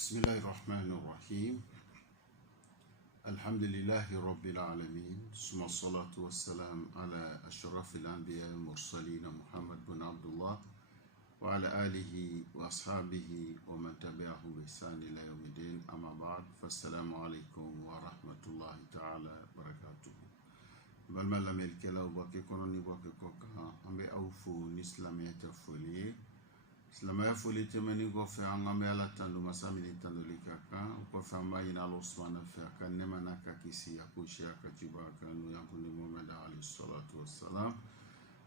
بسم الله الرحمن الرحيم. الحمد لله رب العالمين، ثم الصلاة والسلام على أشرف الأنبياء والمرسلين محمد بن عبد الله وعلى آله وأصحابه ومن تبعه بإحسان إلى يوم الدين. أما بعد، فالسلام عليكم ورحمة الله تعالى وبركاته. بل لم يلكلا وباكي كونوني باكي كوكا أمبي أوفو نسلامية فولي silamaya foli temeni ko fe an gambe ala tandu masamini tandu likaka ko fe amba ina Allah subhanahu wa ta'ala kan nema naka kisi ya kushia katiba kanu yankuni Muhammad alayhi salatu wassalam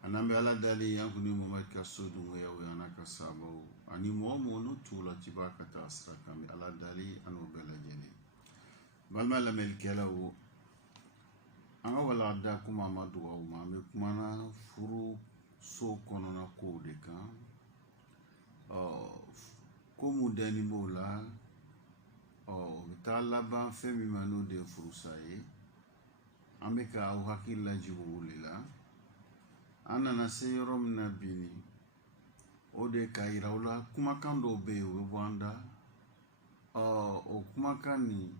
anambe ala dali yankuni Muhammad kasudu ya yanaka sabo ani momo no tula tibaka ta asra kami ala dali anu bela jeni balma la melkela wo anga wala da kuma madu wa ma me kuma na furu so kono na ko de kan komu dani bola bitala ban femi manu de furusaye ameka au hakilla jibulila anana seyorom nabini ode kairaula kuma kando be wanda o kuma kani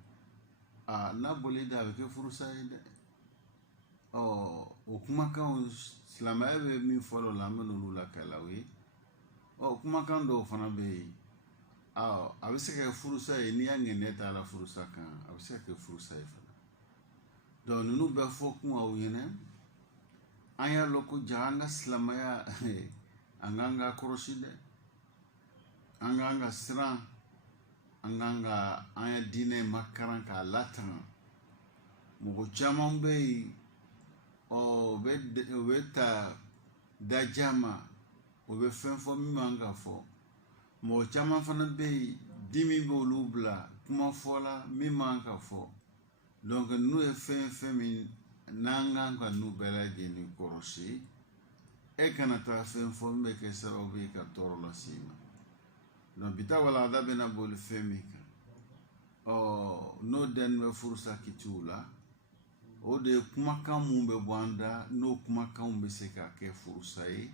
na bolida ke furusaye de o kuma kan slama be mi folo la manu la kalawi kuma kan do fana be a bɛ se ka furusa ye n'i y'a ŋɛnɛ ta la furusa kan a bɛ se ka kɛ furusa ye fana donc ninnu bɛɛ fɔ kun aw ɲɛna an y'a lɔn ko ja an ka silamɛya an k'an ka kɔrɔsi dɛ an k'an ka siran an k'an ka an ya diinɛ makaran k'a latanga mɔgɔ caman bɛ yen o bɛ ta daja ma o bɛ fɛn fɔ min man ka fɔ mɔgɔ caman fana bɛ yen dimi b'olu bila kuma fɔ la min man ka fɔ donc n'u ye fɛn min n'an kan ka n'u bɛɛ lajɛlen kɔrɔsi e kana taa fɛn fɔ min bɛ kɛ sababu ye ka tɔɔrɔ lase i ma donc bi ta walanda bɛna boli fɛn min kan n'o dɛni bɛ furusa kitiw la o de ye kumakan mun bɛ bɔ an da n'o kumakanw bɛ se ka kɛ furusa ye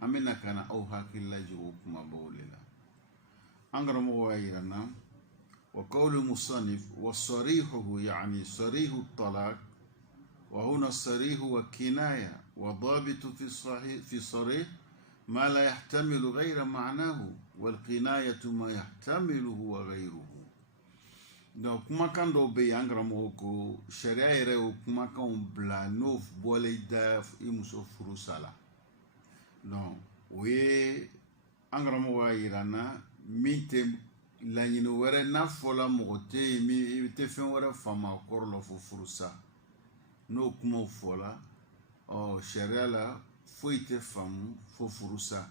an bɛna ka na aw hakili lajigin o kumabaw de la an karamɔgɔ y'a yira n na wa qawlu musannif wa sarihuhu yani sarihu talaq wa huna sarihu wa kinaya wa dabitu fi sarih ma la yahtamilu ghayra ma'nahu wal kinayatu ma yahtamiluhu wa ghayruhu. donc kumakan dɔw bɛ yen an karamɔgɔ ko sariya yɛrɛ o kumakanw bila n'o bɔla i da i muso furusa la donc o ye an karamɔgɔ y'a yira n na min tɛ laɲini wɛrɛ n'a fɔla mɔgɔ tɛ yen i tɛ fɛn wɛrɛ faamu a kɔrɔ la fo furusa n'o kumaw fɔla sariya la foyi tɛ faamu fo furusa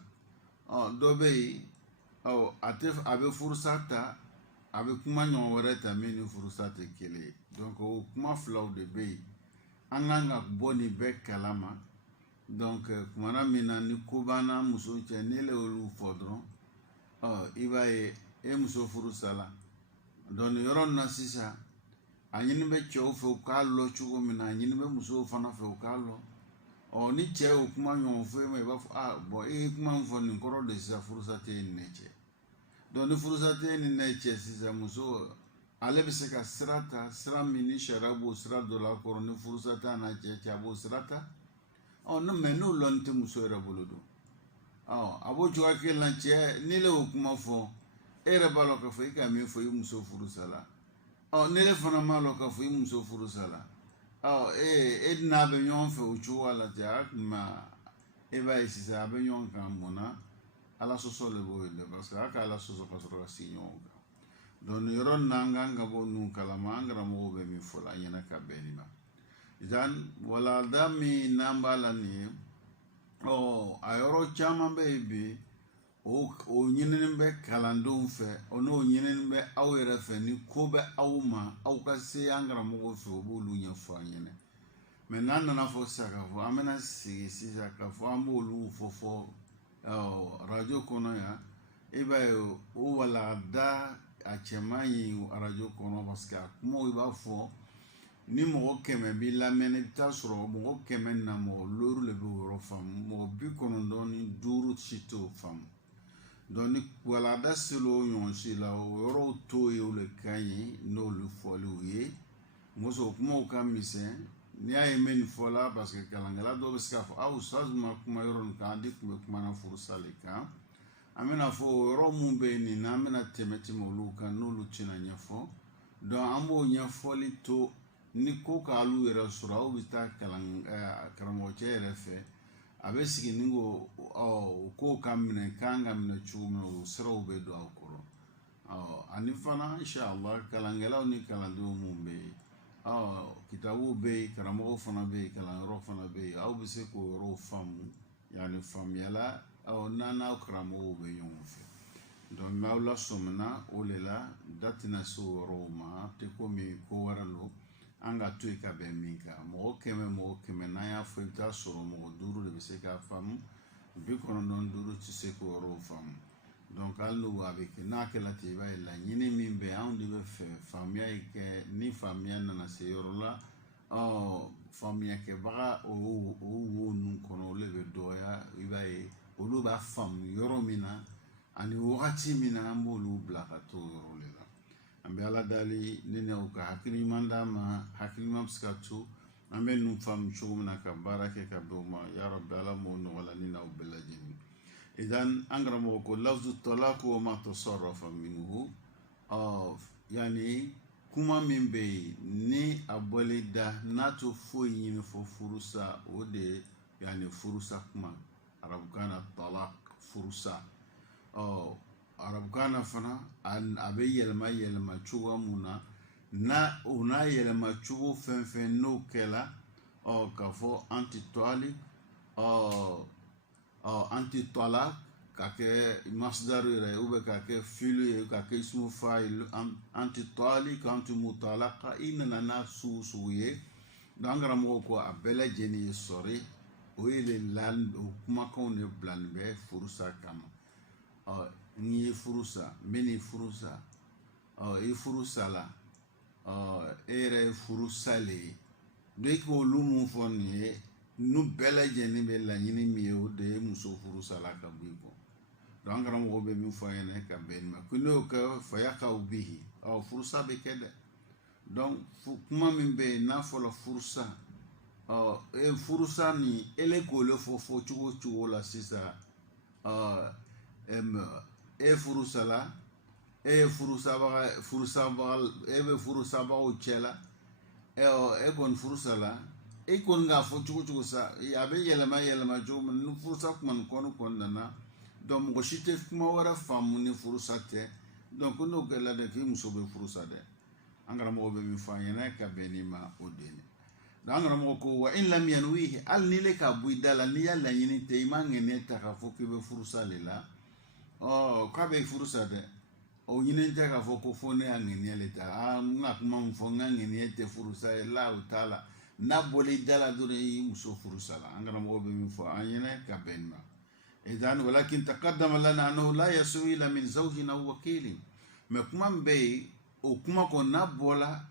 dɔ bɛ yen a bɛ furusa ta a bɛ kuma ɲɔgɔn wɛrɛ ta min ni furusa tɛ kelen ye donc o kuma filaw de bɛ yen an kan ka bɔ nin bɛɛ kalama donc kumana min na ni ko banna muso cɛ ni le olu fɔ dɔrɔn i b'a ye e muso furusa la donc nin yɔrɔ na sisan a ɲini bɛ cɛw fɛ u k'a lɔ cogo min na a ɲini bɛ musow fana fɛ u k'a lɔ ni cɛ y'o kuma ɲɔgɔn fɔ e ma i b'a fɔ bon e ye kuma min fɔ nin kɔrɔ de sisan furusa tɛ e ni ne cɛ donc ni furusa tɛ e ni ne cɛ sisan muso ale bɛ se ka sira ta sira min ni sariya b'o sira dɔ la kɔrɔ ni furusa t'a n'a cɛ a b'o sira ta mais n'o lɔn tɛ muso yɛrɛ bolo don a b'o cogoya kelen na cɛ ni le y'o kuma fɔ e yɛrɛ b'a lɔn k'a fɔ i ka min fɔ i muso furusa la ni le fana m'a lɔn k'a fɔ i muso furusa la e n'a bɛ ɲɔgɔn fɛ o cogoya la ten a kuma e b'a ye sisan a bɛ ɲɔgɔn kan mun na ala sɔsɔ de b'o ye dɛ parce que a ka ala sɔsɔ ka sɔrɔ ka sigi ɲɔgɔn kan donc nin yɔrɔ nin na an kan ka bɔ ninnu kalama an karamɔgɔw bɛ min fɔ la an ɲɛna ka bɛn nin ma idan walanda min n'an b'a la nin ye a yɔrɔ caman bɛ yen bi o ɲinini bɛ kalandenw fɛ n'o ɲinini bɛ aw yɛrɛ fɛ ni ko bɛ aw ma aw ka se an karamɔgɔw fɛ o b'olu ɲɛfɔ an ɲɛna mais n'an nana fɔ sisan k'a fɔ an bɛna sigi sisan k'a fɔ an b'olu fɔ radio kɔnɔ yan i b'a ye o walanda a cɛman ye radio kɔnɔ parce que a kumaw i b'a fɔ ni mɔgɔ 100 b'i lamɛn i bɛ taa sɔrɔ mɔgɔ 100 na mɔgɔ 5 de bɛ o yɔrɔ faamu mɔgɔ 95 si t'o faamu donc ni wala da selo yon si la yɔrɔw to ye o le ka ɲi n'olu fɔliw ye muso kumaw ka misɛn n'i y'a ye n bɛ nin fɔ la parce que kalankɛla dɔw bɛ se k'a fɔ aw ustaz ma kuma yɔrɔ nin kan de tun bɛ kumana furusa le kan an bɛna fɔ o yɔrɔ mun bɛ yen nin na an bɛna tɛmɛ olu kan n'olu tɛna ɲɛfɔ donc an b'o ɲɛfɔli to ni ko k'alu yɛrɛ sɔrɔ aw bɛ taa karamɔgɔcɛ yɛrɛ fɛ a bɛ sigi ni ko ko ka minɛ kan ka minɛ cogo min na o siraw bɛ don aw kɔrɔ ani fana inshallah kalankɛlaw ni kalandenw mun bɛ yen kitabuw bɛ yen karamɔgɔw fana bɛ yen kalanyɔrɔ fana bɛ yen aw bɛ se k'o yɔrɔw faamu yani faamuyala n'aw karamɔgɔw bɛ ɲɔgɔn fɛ donc n'aw lasɔmina o de la da tɛna se o yɔrɔw ma tɛ komi ko wɛrɛ lo an ka to yen ka bɛn min kan mɔgɔ kɛmɛ n'an y'a fɔ i bɛ taa sɔrɔ mɔgɔ 5 de bɛ se k'a faamu 95 tɛ se k'o yɔrɔw faamu donc hali n'o a bɛ kɛ n'a kɛla ten i b'a ye laɲini min bɛ anw de bɛ fɛ faamuya yi kɛ ni faamuya nana se yɔrɔ la faamuya kɛbaga o wo ninnu kɔnɔ olu de bɛ dɔgɔya i b'a ye olu b'a faamu yɔrɔ min na ani wagati min na an b'olu bila ka to yɔrɔ le la an bɛ ala dali ne n'aw ka hakili ɲuman d'a ma hakili ɲuman bɛ se ka to an bɛ ninnu faamu cogo min na ka baara kɛ ka bɛn o ma ya rabbi ala m'o nɔgɔya ni n'aw bɛɛ lajɛlen idan an karamɔgɔ ko lafzu talaq wa ma tasarrafa minhu yani kuma min bɛ yen ni a bɔli da n'a to foyi ɲini fɔ furusa o de yani furusa kuma arabukan na talaq furusa arabukan na fana a bɛ yɛlɛma cogo mun na o n'a yɛlɛma cogo fɛn fɛn n'o kɛla k'a fɔ anti talaq ka kɛ masdar yɛrɛ ou bien ka kɛ fi'lu ye ka kɛ ismu fa'il anti talaq anti mutalaqa i nana n'a sugu ye donc an karamɔgɔ ko a bɛɛ lajɛlen ye sɔrɔ o ye o kumakanw de bilalen bɛ furusa kama n'i ye furusa n bɛ nin furusa i furusa la e yɛrɛ ye furusa le ye donc i k'olu mun fɔ nin ye n'u bɛɛ lajɛlen bɛ laɲini min ye o de ye muso furusa la ka bɔ i kɔ donc an karamɔgɔ bɛ min fɔ an ɲɛna ka bɛn nin ma ko n'o kɛ fayakaw bihi furusa bɛ kɛ dɛ donc kuma min bɛ yen n'a fɔra furusa furusa nin ele k'ole fɔ cogo la sisan e furusa la e bɛ furusabagaw cɛ la e kɔni furusa la e kɔni k'a fɔ cogo sa a bɛ yɛlɛma cogo min ni furusa kuma nin kɔnɔna na donc mɔgɔ si tɛ kuma wɛrɛ faamu ni furusa tɛ donc n'o kɛla dɛ k'i muso bɛ furusa dɛ an karamɔgɔ bɛ min fɔ an ɲɛna ka bɛn ni ma o de ye donc an karamɔgɔ ko wa in lam yanwihi hali ni le ka bɔ i da la n'i y'a laɲini tɛ i ma ŋɛniya ta k'a fɔ k'i bɛ furusa le la k'a bɛ furusa dɛ o ɲini tɛ k'a fɔ ko fo ne y'a ŋɛniya le ta n ka kuma min fɔ n ka ŋɛniya tɛ furusa ye la o t'a la n'a bɔla i da la dɔrɔn i muso furusa la an karamɔgɔ bɛ min fɔ an ɲɛna ka bɛn ni ma idan walakin taqaddama lana annahu la yaswi ila min zawjin aw wakilin mais kuma min bɛ yen o kuma kɔni n'a bɔla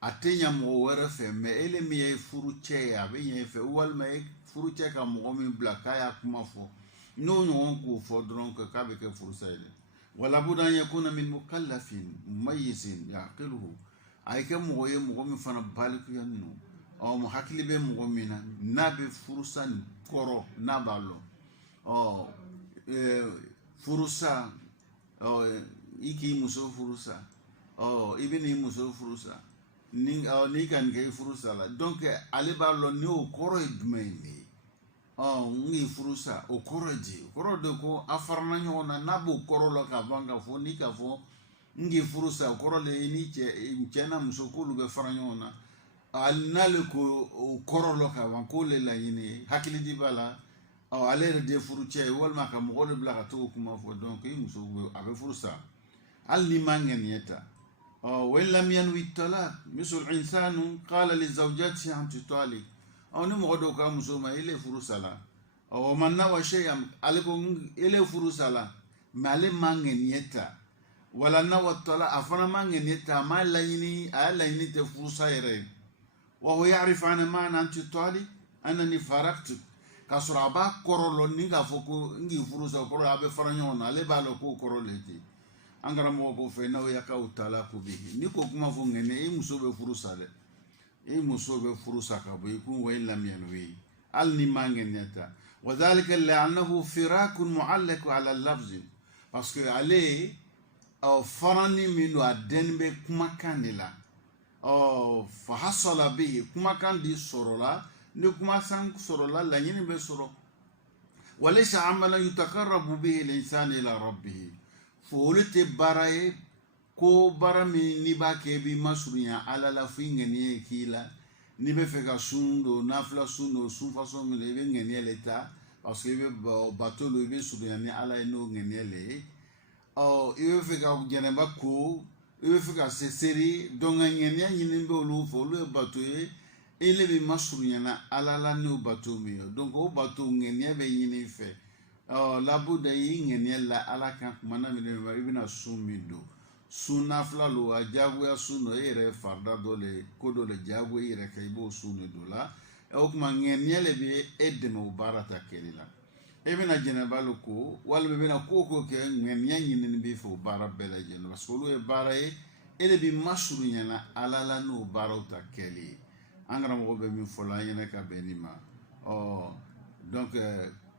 a tɛ ɲɛ mɔgɔ wɛrɛ fɛ mais ele min ye furu cɛ ye a bɛ ɲɛ i fɛ walima e furu cɛ ka mɔgɔ min bila k'a y'a kuma fɔ n'o ɲɔgɔn k'o fɔ dɔrɔn k'a bɛ kɛ furusa ye dɛ wala budda an yakuna min mukallafin mumayyisin yaqiluhu a ye kɛ mɔgɔ ye mɔgɔ min fana balikuyalen don mu hakili bɛ mɔgɔ min na n'a bɛ furusa nin kɔrɔ n'a b'a lɔn furusa i k'i muso furusa i bɛ n'i muso furusa n'i ka nin kɛ i furusa la donc ale b'a lɔn ni o kɔrɔ ye jumɛn ye n k'i furusa o kɔrɔ ye di o kɔrɔ de ko a farala ɲɔgɔn na n'a b'o kɔrɔ la ka ban ka fɔ ni ka fɔ n k'i furusa o kɔrɔ de ye ni cɛ n'a muso k'olu bɛ fara ɲɔgɔn na hali n'ale ko o kɔrɔ la ka ban k'o le laɲini ye hakili di b'a la ale yɛrɛ de ye furu cɛ ye walima ka mɔgɔ de bila ka to o kuma fɔ donc i muso a bɛ furusa hali n'i ma ŋaniya ta wa in lam yanwi talaq misl insanu qala li zawjatihi anti talaq ni mɔgɔ dɔw ka muso ma ele furusa la man nawa shay'an ale ko ele furusa la mais ale ma ŋaniya ta wala nawa talaq a fana ma ŋaniya ta a y'a laɲini tɛ furusa yɛrɛ ye wa huwa ya'rifu anna ma'na anti talaq annani faraqtu k'a sɔrɔ a b'a kɔrɔ ni k'a fɔ ko n k'i furu sa o kɔrɔ a bɛ fara ɲɔgɔn na ale b'a lɔ k'o kɔrɔ le ten an karamɔgɔ ko fɛ n'aw y'aw taala ko bi ni ko kuma fɔ ŋɛnɛ e muso bɛ furu sa dɛ e muso bɛ furu sa ka bɔ i kun wa i lamɛn n'o ye hali ni ma ŋɛnɛ ta wa dhalika li'annahu firakun mu'allaq ala lafzi parce que ale farani min don a dɛnni bɛ kumakan de la fa hasala bihi kumakan di sɔrɔla ni kumakan sɔrɔla laɲini bɛ sɔrɔ walaysa amalan yutaqarrabu bihi al-insanu ila rabbih fo olu tɛ baara ye ko baara min n'i b'a kɛ i b'i masurunya ala la fo i ŋaniya k'i la n'i bɛ fɛ ka sun don nafila sun don sun façon min na i bɛ ŋaniya le ta parce que i bɛ bato lo i bɛ surunya ni ala ye n'o ŋaniya le ye i bɛ fɛ ka jɛnɛba ko i bɛ fɛ ka se seri donc ŋaniya ɲini bɛ olu fɛ olu ye bato ye e le bɛ masurunya na ala la n'o bato min ye donc o bato ŋaniya bɛ ɲini i fɛ labuda i ŋaniya la ala kan kumana min na i bɛna sun min don sun nafila lo a jagoya sun dɔ e yɛrɛ farida dɔ le ko dɔ le jago i yɛrɛ kɛ i b'o sun de don la o kuma ŋaniya le bɛ e dɛmɛ o baara ta kɛli la e bɛna jɛnɛba lo ko walima i bɛna ko o ko kɛ ŋaniya ɲinini b'i fɛ o baara bɛɛ lajɛlen parce que olu ye baara ye e de bɛ masurunya na ala la n'o baaraw ta kɛli ye an karamɔgɔ bɛ min fɔ la an ɲɛna ka bɛn nin ma donc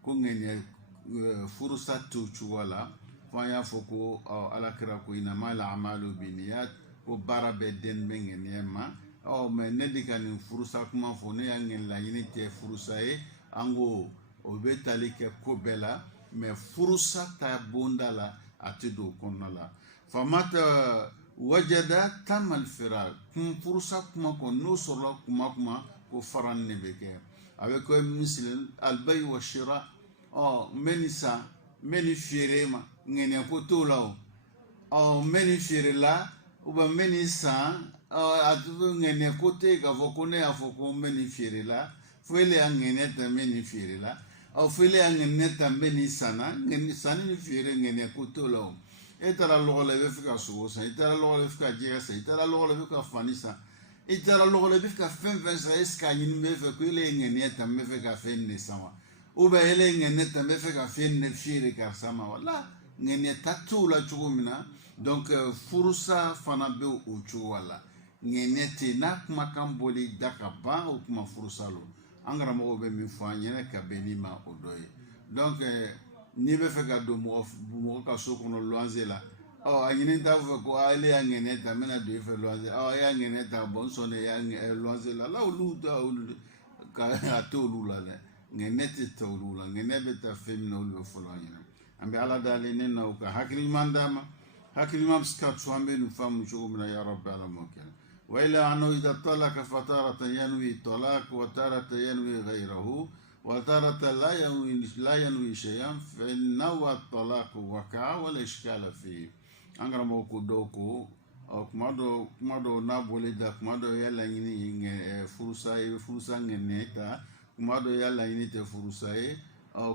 ko ŋaniya furusa t'o cogo la fo an y'a fɔ ko alakira ko innamal a'malu binniyat ko baara bɛɛ dɛnni bɛ ŋaniya ma mais ne de ka nin furusa kuma fɔ ne y'a ŋɛni laɲini tɛ furusa ye an ko o bɛ tali kɛ ko bɛɛ la mais furusa ta bonda la a tɛ don o kɔnɔna la famata wajada tamal firak furusa kuma kɔni n'o sɔrɔla kuma ko faran ne bɛ kɛ a bɛ kɛ misali albayi wa shira n bɛ nin san n bɛ nin feere ma ŋaniya ko t'o la o n bɛ nin feere la ou bien n bɛ nin san a ŋaniya ko tɛ yen k'a fɔ ko ne y'a fɔ ko n bɛ nin feere la fo ele y'a ŋaniya ta n bɛ nin feere la fo ele y'a ŋaniya ta n bɛ nin san na sanni ni feere ŋaniya ko t'o la o e taara lɔgɔ la i bɛ fɛ ka sogo san i taara lɔgɔ la i bɛ fɛ ka jɛgɛ san i taara lɔgɔ la i bɛ fɛ ka fani san i taara lɔgɔ la i bɛ fɛ ka fɛn fɛn san est ce que a ɲini bɛ fɛ ko ele ye ŋaniya ta n bɛ fɛ ka fɛn ne san wa ou bien ele ye ŋaniya ta n bɛ fɛ ka fɛn ne feere karisa ma wala ŋaniya ta t'o la cogo min na donc furusa fana bɛ o cogo la ŋaniya tɛ yen n'a kumakan bɔli da ka ban o kuma furusa lo an karamɔgɔw bɛ min fɔ an ɲɛna ka bɛn ni ma o dɔ ye donc n'i bɛ fɛ ka don mɔgɔ ka so kɔnɔ luwanze la a ɲini t'a fɛ ko ele y'a ŋaniya ta n bɛna don e fɛ luwanze e y'a ŋaniya ta bon n sɔnna e y'a luwanze la olu a tɛ olu la dɛ ŋaniya tɛ ta olu la ŋaniya bɛ ta fɛn min na olu bɛ fɔlɔ an ɲɛna an bɛ ala dalen ne na o ka hakili ɲuman d'a ma hakili ɲuman bɛ se ka to an bɛ nin faamu cogo min na ya rabbi ala m'o kɛ وإلى أنه إذا طلق فتارة ينوي طلاق وتارة ينوي غيره وتارة لا ينوي شيئا فإن نوى الطلاق وقع ولا إشكال فيه أنغرا موكو دوكو kuma dɔ n'a bɔli da kuma dɔ y'a laɲini furusa ye furusa ŋɛnɛ ta kuma dɔ y'a laɲini tɛ furusa ye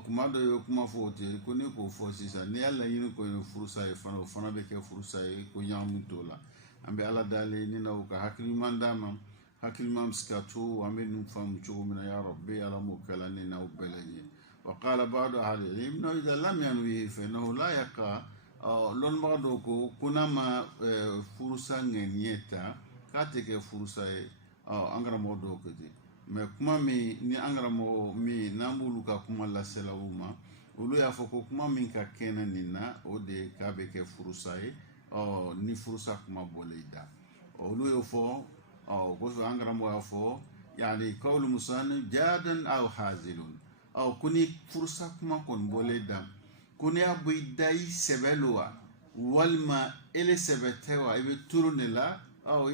kuma dɔ ye kuma fɔ o tɛ ko ne k'o fɔ sisan n'i y'a laɲini ko ye furusa ye fana o fana bɛ kɛ furusa ye ko ɲagamu t'o la an bɛ ala dalen ni na o ka hakili ɲuman d'a ma hakili ɲuman bɛ se ka to an bɛ nin faamu cogo min na ya rabbi ala m'o kɛla ne n'aw bɛɛ lajɛlen wa qala ba'du ahli ilm idha lam yanwi fa innahu la yaqa lɔnnibaga dɔw ko n'a ma furusa ŋaniya ta k'a tɛ kɛ furusa ye an karamɔgɔ dɔw ko ten mais kuma min ni an karamɔgɔ min n'an b'olu ka kuma lasela u ma olu y'a fɔ ko kuma min ka kɛnɛ nin na o de k'a bɛ kɛ furusa ye ni furusa kuma bɔlen da olu y'o fɔ o kosɔn an karamɔgɔ y'a fɔ yani kawlu musani jadan aw hazilun ko ni furusa kuma kɔni bɔlen da ko ne y'a bɔ i da i sɛbɛ lo wa walima ele sɛbɛ tɛ wa i bɛ turu ne la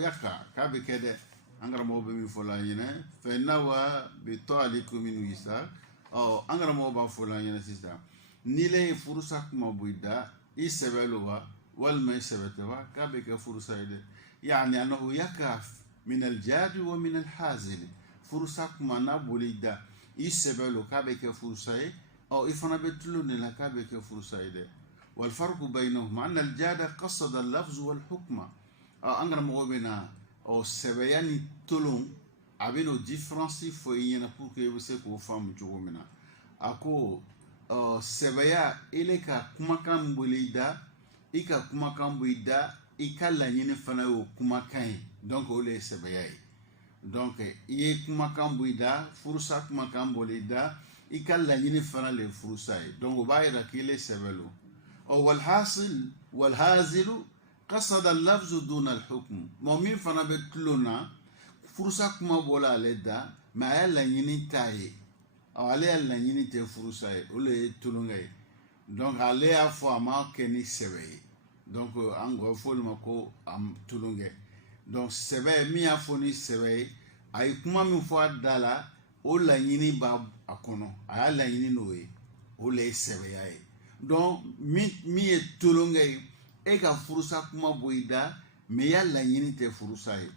yaka k'a bɛ kɛ dɛ an karamɔgɔ bɛ min fɔ la an ɲɛna fɛn na wa bi tɔ ale ko minnu yi sa an karamɔgɔ b'a fɔ la an ɲɛna sisan n'i le ye furusa kuma bɔ i da i sɛbɛ lo wa walima i sɛbɛ tɛ wa k'a bɛ kɛ furusa ye dɛ yani annahu yaka min aljadi wa min alhazili furusa kuma n'a bɔli i da i sɛbɛ lo k'a bɛ kɛ furusa ye i fana bɛ tulo ne la k'a bɛ kɛ furusa ye dɛ walfarqu baynahuma anna aljada qasada al-lafz wal hukma an karamɔgɔ bɛ na sɛbɛya ni tolon a bɛ n'o différence fɔ i ɲɛna pour que i bɛ se k'o faamu cogo min na ako sɛbɛya ile ka kumakan boli da i ka kumakan boli da i ka laɲini fana y'o kumakan ye donc o le ye sɛbɛya ye donc i ye kumakan boli da furusa kumakan boli da i ka laɲini fana le ye furusa ye donc o b'a yira k'i le sɛbɛ lo walhazilu qasada al-lafzu duna al-hukm min fana bɛ tulon na furusa kuma bɔla ale da mais a y'a laɲini t'a ye ale y'a laɲini tɛ furusa ye o le ye tulonkɛ ye donc ale y'a fɔ a ma kɛ ni sɛbɛ ye donc an gɔ fɔ olu ma ko tulonkɛ donc sɛbɛ min y'a fɔ ni sɛbɛ ye a ye kuma min fɔ a da la o laɲini b'a a kɔnɔ a y'a laɲini n'o ye o le ye sɛbɛya ye donc min ye tulonkɛ ye e ka furusa kuma bɔ i da mais i y'a laɲini tɛ furusa ye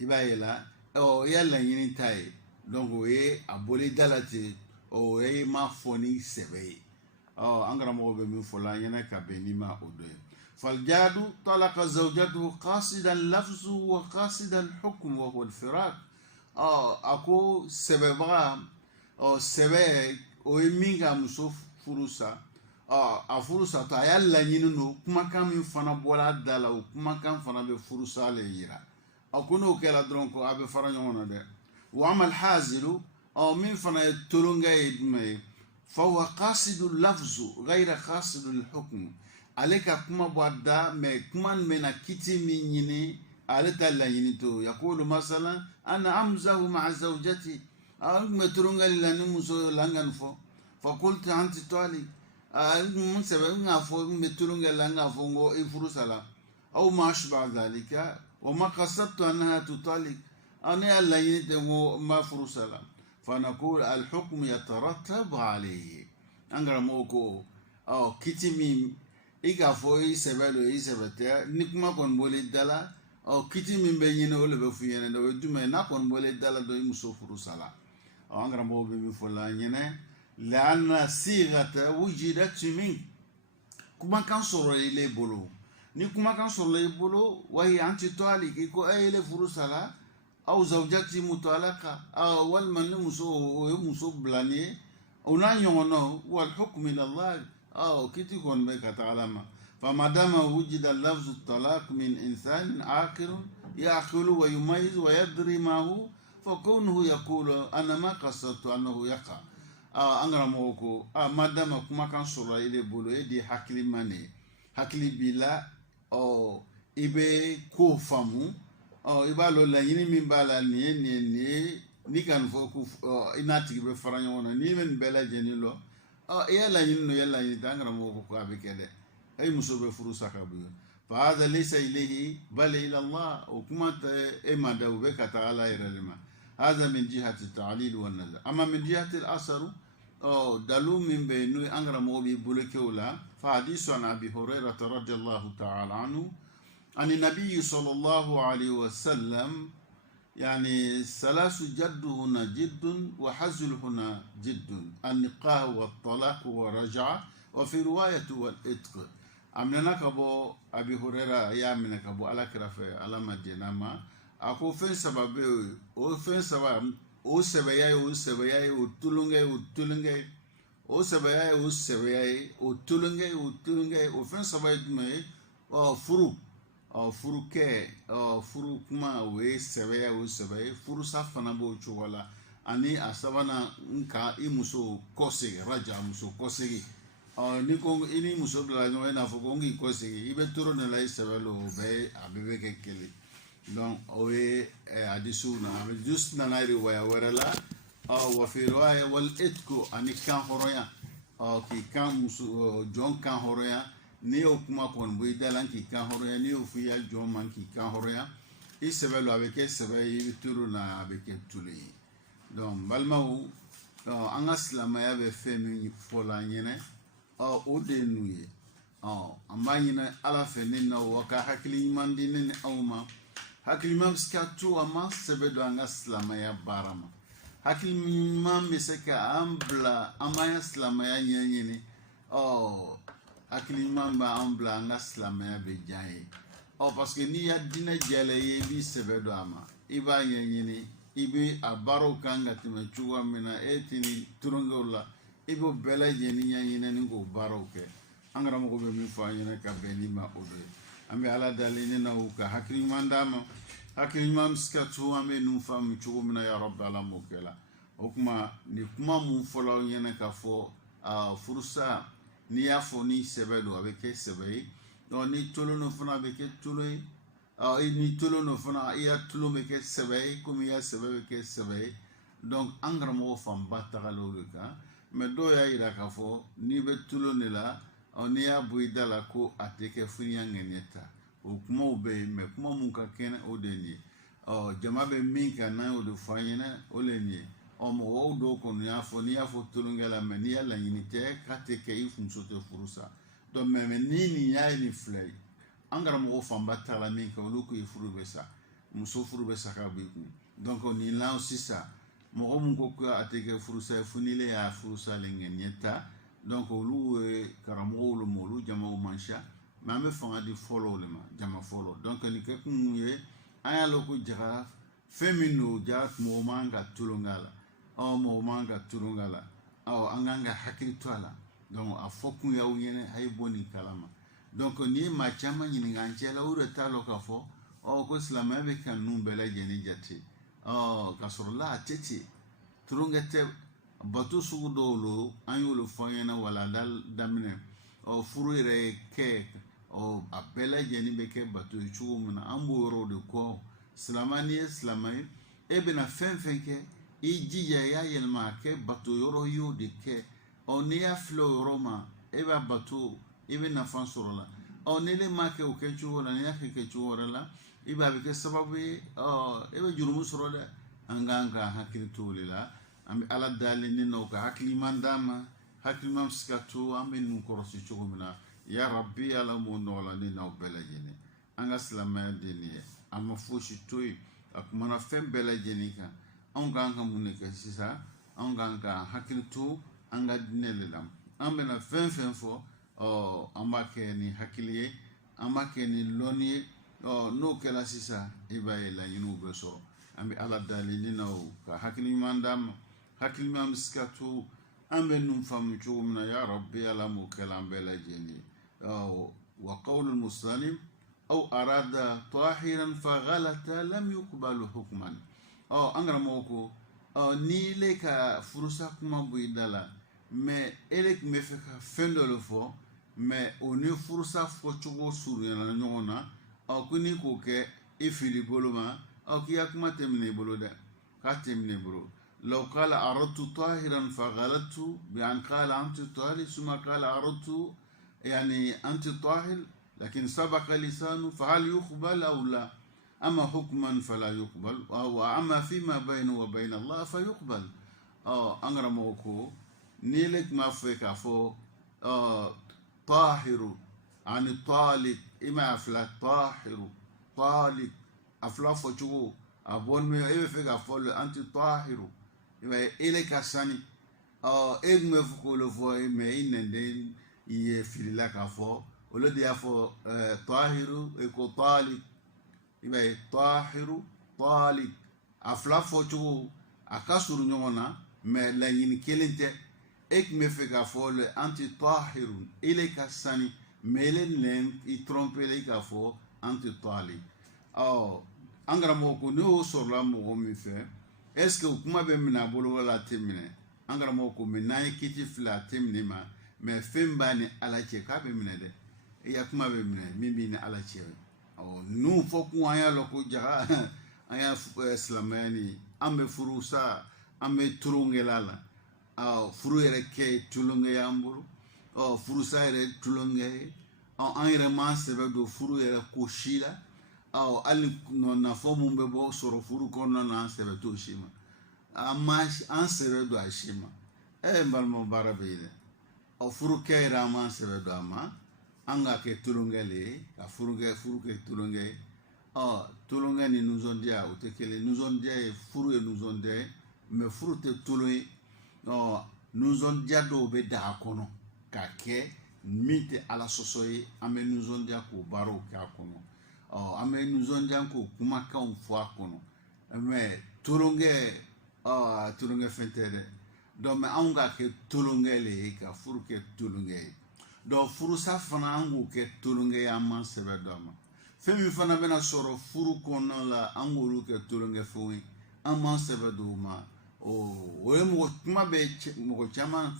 i b'a ye la i y'a laɲini t'a ye donc o ye a bɔli da la ten o ye ma fɔ ni sɛbɛ ye an karamɔgɔ bɛ min fɔ la an ɲɛna ka bɛn ni ma o dɔ ye faljadu talaka zawjatuhu qasidan lafzu wa qasidan hukm wa huwa al-firaq a ko sɛbɛbaga sɛbɛ o ye min ka muso furusa a furusa to a y'a laɲini no kumakan min fana bɔra da la o kumakan fana bɛ furusa le yira a ko n'o kɛra dɔrɔn ko a bɛ fara ɲɔgɔn na dɛ wa amal hazilu min fana ye tolonkɛ ye jumɛn ye fa huwa qasidu lafzu ghayra qasidu al-hukm ale ka kuma bɔ a da mais kuma min na kiti min ɲini ale ta laɲini to yaqulu masalan ana amzahu ma'a zawjati an bɛ tolonkɛ la ni muso la n ka nin fɔ fa qultu anti talik n sɛbɛ n k'a fɔ n bɛ tolonkɛ la n k'a fɔ n ko i furusa la aw ma ashbaha dhalika wa ma qasadtu annaha tutalik ne y'a laɲini tɛ n ko n b'a furusa la fanaqul al-hukmu yatarattabu alayhi an karamɔgɔ ko kiti min i k'a fɔ i sɛbɛ don i sɛbɛ tɛ ni kuma kɔni bɔli da la kiti min bɛ ɲini o le bɛ f'u ɲɛna o ye jumɛn ye n'a kɔni bɔli da la dɔn i muso furusa la an karamɔgɔ bɛ min fɔ la ɲɛnɛ la'anna sighata wujidat min kumakan sɔrɔla i bolo ni kumakan sɔrɔla i bolo wa hiya anti talik i ko e le furusa la aw zawjati mutalaka walima ni muso o ye muso bilani ye o n'a ɲɔgɔnnaw wal hukmu min Allah kiti kɔni bɛ ka taga ala ma famadama wujida lafzu talaq min insanin aqilun yaqilu wa yumayyiz wa yadri ma hu fa kawnuhu yaqulu ana ma qasadtu annahu yaqa an karamɔgɔ ko madama kumakan sɔrɔla i de bolo e de hakili man ne hakili b'i la i bɛ ko faamu i b'a lɔ laɲini min b'a la nin ye n'i ka nin fɔ ko i n'a tigi bɛ fara ɲɔgɔn na n'i bɛ nin bɛɛ lajɛlen lɔ i y'a laɲini no i y'a laɲini tɛ an karamɔgɔ ko a bɛ kɛ dɛ e muso bɛ furu sa ka bɔ yen fa hadha laysa ilayhi bal ila Allah o kuma tɛ e ma da u bɛ ka taa ala yɛrɛ de ma hadha min jihati ta'lil wa nazar amma min jihati al-asr dalu min bɛ n'o an karamɔgɔ b'i bolo kɛ o la fa hadisu an Abi Hurairah radiyallahu ta'ala anhu عن النبي صلى الله عليه وسلم يعني ثلاث جد هنا جد وحزل هنا جد النقاح والطلاق والرجعة وفي رواية والإتق أمنا كبو أبي هريرة يا من كبو على كرافة على مدينة ما أكو فين سبب أو فين سبب أو سبياي أو سبياي أو تلونجي أو تلونجي أو سبياي أو سبياي أو تلونجي أو تلونجي أو فين سبب ما فرو furu kɛ furu kuma o ye sɛbɛya o sɛbɛ furusa fana b'o cogo la ani a sabanan nka i muso kɔsegi raja muso kɔsegi ni ko i ni muso bila ɲɔgɔn i n'a fɔ ko n k'i kɔsegi i bɛ toro de la i sɛbɛ la o bɛɛ a bɛɛ bɛ kɛ kelen donc o ye hadisiw na a bɛ just nana riwaya wɛrɛ la wa fi riwaya wal itku ani kan hɔrɔnya k'i kan muso jɔn kan hɔrɔnya n'i y'o kuma kɔni bɔ i da la k'i kan hɔrɔnya n'i y'o f'i ya jɔn ma k'i kan hɔrɔnya i sɛbɛ lo a bɛ kɛ sɛbɛ ye i bɛ toro na a bɛ kɛ tulu ye donc balimaw an ka silamɛya bɛ fɛn min fɔ la an ɲɛna o de ye ninnu ye an b'a ɲini ala fɛ ne n'aw ka hakili ɲuman di ne ni aw ma hakili ɲuman bɛ se ka to an ma sɛbɛ don an ka silamɛya baara ma hakili ɲuman bɛ se ka an bila an b'an ka silamɛya ɲɛɲini hakili ɲuman b'an bila an ka silamɛya bɛ diya ye parce que n'i ya diinɛ jɛla i ye i b'i sɛbɛ don a ma i b'a ɲɛɲini i bɛ a baaraw kan ka tɛmɛ cogoya min na e tɛ ni tulonkɛw la ibo bɛɛ lajɛlen ɲɛɲinini k'o baaraw kɛ an karamɔgɔ bɛ min fɔ an ɲɛna ka bɛn ni ma o do ye an bɛ ala dali ne na u ka hakili ɲuman d'a ma hakili ɲuman bɛ se ka to an bɛ ninnu faamu cogo min na ya rabbi ala m'o kɛ la o kuma ni kuma mun fɔla aw ɲɛna ka fɔ furusa n'i y'a fɔ ni sɛbɛ don a bɛ kɛ sɛbɛ ye ni tulon no fana a bɛ kɛ tulon ye ni tulon no fana i ya tulon bɛ kɛ sɛbɛ ye komi i ya sɛbɛ bɛ kɛ sɛbɛ ye donc an karamɔgɔ fanba tagala o de kan mais dɔw y'a jira k'a fɔ n'i bɛ tulon de la n'i y'a bɔ i da la ko a tɛ kɛ fo n'i y'a ŋɛniɲɛ ta o kumaw bɛ yen mais kuma mun ka kɛnɛ o de ye nin ye jama bɛ min kan n'an y'o de fɔ an ɲɛna o de ye nin ye mɔgɔw dɔw kɔni y'a fɔ n'i y'a fɔ tulonkɛ la mais n'i y'a laɲini tɛ k'a tɛ kɛ i muso tɛ furu sa donc mais ni nin y'a ye nin filɛ ye an karamɔgɔ fanba taala min kɛ olu ko ye furu bɛ sa muso furu bɛ sa ka bɔ i kun donc nin la sisan mɔgɔ mun ko a tɛ kɛ furusa ye fo n'ile y'a furusa le ŋɛniɲɛ ta donc olu karamɔgɔw ma olu jamaw man ca mais an bɛ fanga di fɔlɔw le ma jama fɔlɔ donc nin kɛ kun ye an y'a lɔn ko jaga fɛn min don ja mɔgɔ man ka tulon k'a la mɔgɔ man ka tulon k'a la an kan ka hakili to a la donc a fɔ kun y'aw ɲɛna a ye bɔ nin kalama donc n'i ye maa caman ɲininka an cɛ la o de t'a lɔn k'a fɔ ko silamɛya bɛ ka ninnu bɛɛ lajɛlen jate ka sɔrɔ la a tɛ ten tulonkɛ tɛ bato sugu dɔw lo an y'olu fɔ an ɲɛna walanda daminɛ furu yɛrɛ ye kɛ a bɛɛ lajɛlen bɛ kɛ bato ye cogo min na an b'o yɔrɔ de kɔ silamɛ n'i ye silamɛ ye e bɛna fɛn fɛn kɛ i jija i y'a yɛlɛma a kɛ bato yɔrɔ ye o de kɛ n'i y'a filɛ o yɔrɔ ma e b'a bato i bɛ nafa sɔrɔ la ni ne ma kɛ o kɛcogo la n'i y'a kɛ kɛcogo wɛrɛ la i b'a bɛ kɛ sababu ye e bɛ jurumu sɔrɔ dɛ an kan ka hakili to o de la an bɛ ala dalen ne na o ka hakili ɲuman d'a ma hakili ɲuman bɛ se ka to an bɛ ninnu kɔlɔsi cogo min na ya rabbi ala m'o nɔgɔya ne n'aw bɛɛ lajɛlen an ka silamɛya de nin ye a ma fosi to yen a kumana fɛn bɛɛ lajɛlen kan anw kan ka mun de kɛ sisan anw kan ka hakili to an ka diinɛ de la an bɛna fɛn fɛn fɔ an b'a kɛ ni hakili ye an b'a kɛ ni lɔnni ye n'o kɛra sisan i b'a ye laɲiniw bɛ sɔrɔ an bɛ ala dali ni na o ka hakili ɲuman d'a ma hakili ɲuman bɛ se ka to an bɛ ninnu faamu cogo min na ya rabbi ala m'o kɛla an bɛɛ lajɛlen ye wa qawlu muslim aw arada tahiran fa ghalata lam yuqbalu hukman an karamɔgɔ ko ni le ka furusa kuma bɔ i da la mais ele tun bɛ fɛ ka fɛn dɔ le fɔ mais o ni furusa fɔcogo surunyana ɲɔgɔn na ko ni k'o kɛ i fili bolo ma k'i ka kuma tɛmɛna i bolo dɛ k'a tɛmɛna i bolo لو قال أردت طاهرا فغلطت بأن قال أنت طاهر ثم قال أردت يعني أنت طاهر لكن سبق لسانه فهل يقبل أو لا أما حكما فلا يقبل وأما فيما بينه وبين الله فيقبل أنغرا موكو نيلك ما فيك أفو طاهر عن طالق إما أفلا طاهر طالق أفلا فجو أبون مي إيه فيك أفو أنت طاهر ele ka sani e kun bɛ fɔ k'olu fɔ mais i nɛnden i ye filila k'a fɔ olu de y'a fɔ tahiru ko talik i b'a ye tahiru talik a fila fɔcogo a ka surun ɲɔgɔn na mais laɲini kelen tɛ e kun bɛ fɛ k'a fɔ le anti tahiru ele ka sani mais ele nɛn i tromper la i k'a fɔ anti talik an karamɔgɔ ko ne y'o sɔrɔla mɔgɔ min fɛ est-ce que kuma bɛ minɛ a bolo wala a tɛ minɛ an karamɔgɔ ko mais n'an ye kiti fila a tɛ minɛ ma mais fɛn b'a ni ala cɛ k'a bɛ minɛ dɛ i ya kuma bɛ minɛ min b'i ni ala cɛ ninnu fɔ kun an y'a lɔn ko jaga an y'a silamɛya ni an bɛ furu sa an bɛ tulonkɛla la furu yɛrɛ kɛ tulonkɛ y'an bolo furusa yɛrɛ tulonkɛ ye an yɛrɛ m'an sɛbɛ don furu yɛrɛ ko si la hali nafɔ mun bɛ bɔ sɔrɔ furu kɔnɔna na an sɛbɛ t'o si ma an sɛbɛ don a si ma n balima baara bɛ yen dɛ furu kɛ yɛrɛ an m'an sɛbɛ don a ma an ka kɛ tulonkɛ le ye ka furu kɛ tulonkɛ ye tulonkɛ ni nisɔndiya o tɛ kelen nisɔndiya ye furu ye nisɔndiya ye mais furu tɛ tulon ye nisɔndiya dɔw bɛ da a kɔnɔ ka kɛ min tɛ ala sɔsɔ ye an bɛ nisɔndiya k'o baaraw kɛ a kɔnɔ an bɛ nisɔndiya k'o kumakanw fɔ a kɔnɔ mais tulonkɛ fɛn tɛ dɛ donc mais anw ka kɛ tulonkɛ le ye ka furu kɛ tulonkɛ ye donc furusa fana an k'o kɛ tulonkɛ ye an m'an sɛbɛ don a ma fɛn min fana bɛna sɔrɔ furu kɔnɔna la an k'olu kɛ tulonkɛ fɛnw ye an m'an sɛbɛ don o ma o ye mɔgɔ kuma bɛ mɔgɔ caman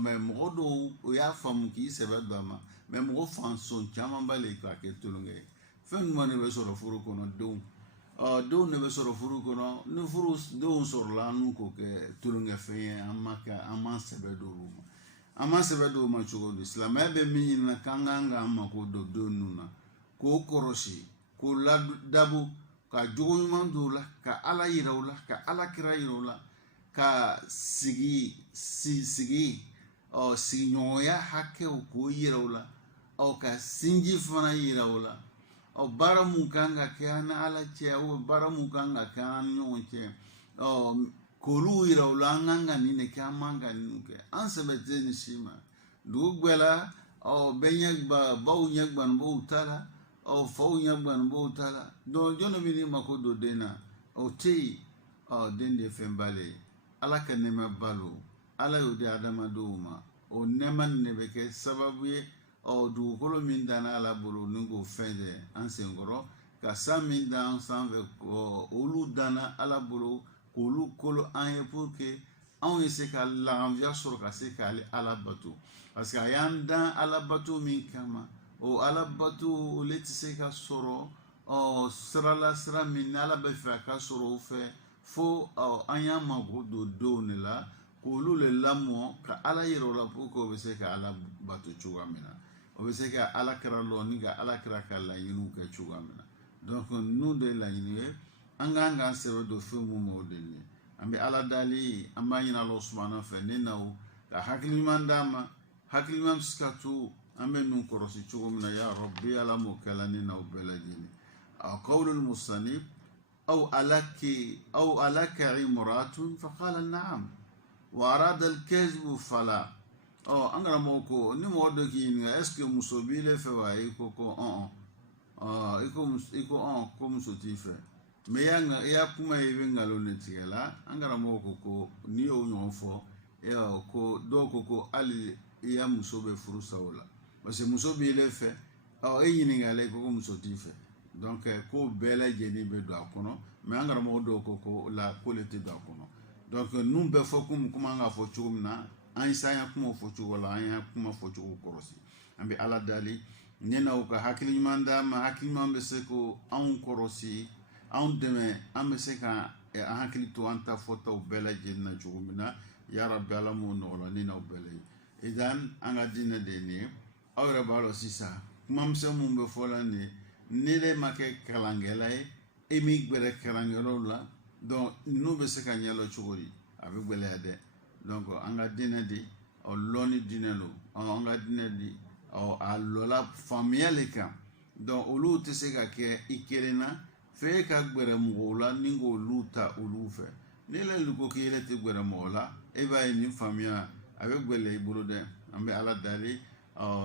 mais mɔgɔ dɔw o y'a faamu k'i sɛbɛ don a ma mais mɔgɔ fanson caman b'a le k'a kɛ tulonkɛ ye fɛn jumɛn de bɛ sɔrɔ furu kɔnɔ denw denw de bɛ sɔrɔ furu kɔnɔ ni furu denw sɔrɔla an n'u k'o kɛ tulonkɛfɛn ye an m'an sɛbɛ don o ma an m'an sɛbɛ don o ma cogo di silamɛya bɛ min ɲini na k'an kan k'an mako don denw ninnu na k'o kɔrɔsi k'o ladabo ka jogo ɲuman don o la ka ala yira o la ka alakira yira o la ka sigiɲɔgɔnya hakɛw k'o yira o la ka sinji fana yira o la baara mun kan ka kɛ an ni ala cɛ baara mun kan ka kɛ an ni ɲɔgɔn cɛ k'olu yira o la an kan ka nin de kɛ an man ka nin kɛ an sɛbɛ tɛ nin si ma dugu bɛɛ la baw ɲɛ gbanibaaw ta la faw ɲɛ gbanibaaw ta la donc jɔn bɛ n'i mako don den na o tɛ yen den de ye fɛn bale ye ala ka nɛɛma balo ala y'o di adamadenw ma o nɛɛma nin de bɛ kɛ sababu ye dugukolo min danna ala bolo ni k'o fɛn de an senkɔrɔ ka san min dan an sanfɛ olu danna ala bolo k'olu kolo an ye pour que anw ye se ka lafiya sɔrɔ ka se k'ale ala bato parce que a y'an dan ala bato min kama o ala bato ole tɛ se ka sɔrɔ sirala sira min ni ala bɛ fɛ a ka sɔrɔ o fɛ fo an y'an mako don denw de la k'olu le lamɔ ka ala yira o la pour que o bɛ se ka ala bato cogoya min na o bɛ se ka alakira lɔ ni ka alakira ka laɲiniw kɛ cogoya min na donc ninnu de ye laɲini ye an k'an k'an sɛbɛ don fɛn mun ma o de ye an bɛ ala dali an b'a ɲini ala subahana fɛ ne na o ka hakili ɲuman d'a ma hakili ɲuman bɛ se ka to an bɛ ninnu kɔlɔsi cogo min na ya rabbi ala m'o kɛla ne n'aw bɛɛ lajɛlen qawlul musanif aw alaka imra'atun faqala na'am wa arada al-kadhib fala an karamɔgɔ ko ni mɔgɔ dɔ k'i ɲininka est ce que muso b'i le fɛ wa i ko ko muso t'i fɛ mais i y'a kuma ye i bɛ nkalon de tigɛ la an karamɔgɔ ko n'i y'o ɲɔgɔn fɔ ko dɔw ko hali i ya muso bɛ furu sa o la parce que muso b'i le fɛ e ɲininkala i ko muso t'i fɛ donc ko bɛɛ lajɛlen bɛ don a kɔnɔ mais an karamɔgɔ dɔw ko le tɛ don a kɔnɔ donc ninnu bɛɛ fɔ komi an k'a fɔ cogo min na an san ya kuma fɔ cogo la an ya kuma fɔ cogo kɔrɔsi an bɛ ala dali ne n'aw ka hakili ɲuman d'a ma hakili ɲuman bɛ se ko anw kɔrɔsi anw dɛmɛ an bɛ se ka an hakili to an ta fɔtaw bɛɛ lajɛlen na cogo min na ya rabbi ala m'o nɔgɔya ne n'aw bɛɛ la idan an ka diinɛ de ye nin ye aw yɛrɛ b'a dɔn sisan kumamisɛn mun bɛ fɔ la nin ye ne de ma kɛ kalankɛla ye e m'i gbɛrɛ kalankɛlaw la donc ninnu bɛ se ka ɲɛlɔ cogo di a bɛ gɛlɛya dɛ donc an ka diinɛ di lɔni diinɛ lo an ka diinɛ di a lɔla faamuya le kan donc olu tɛ se ka kɛ i kelen na f'e ka gbɛrɛ mɔgɔw la ni k'olu ta olu fɛ ni yɛrɛ ko k'i yɛrɛ tɛ gbɛrɛ mɔgɔ la e b'a ye nin faamuya a bɛ gɛlɛya i bolo dɛ an bɛ ala dali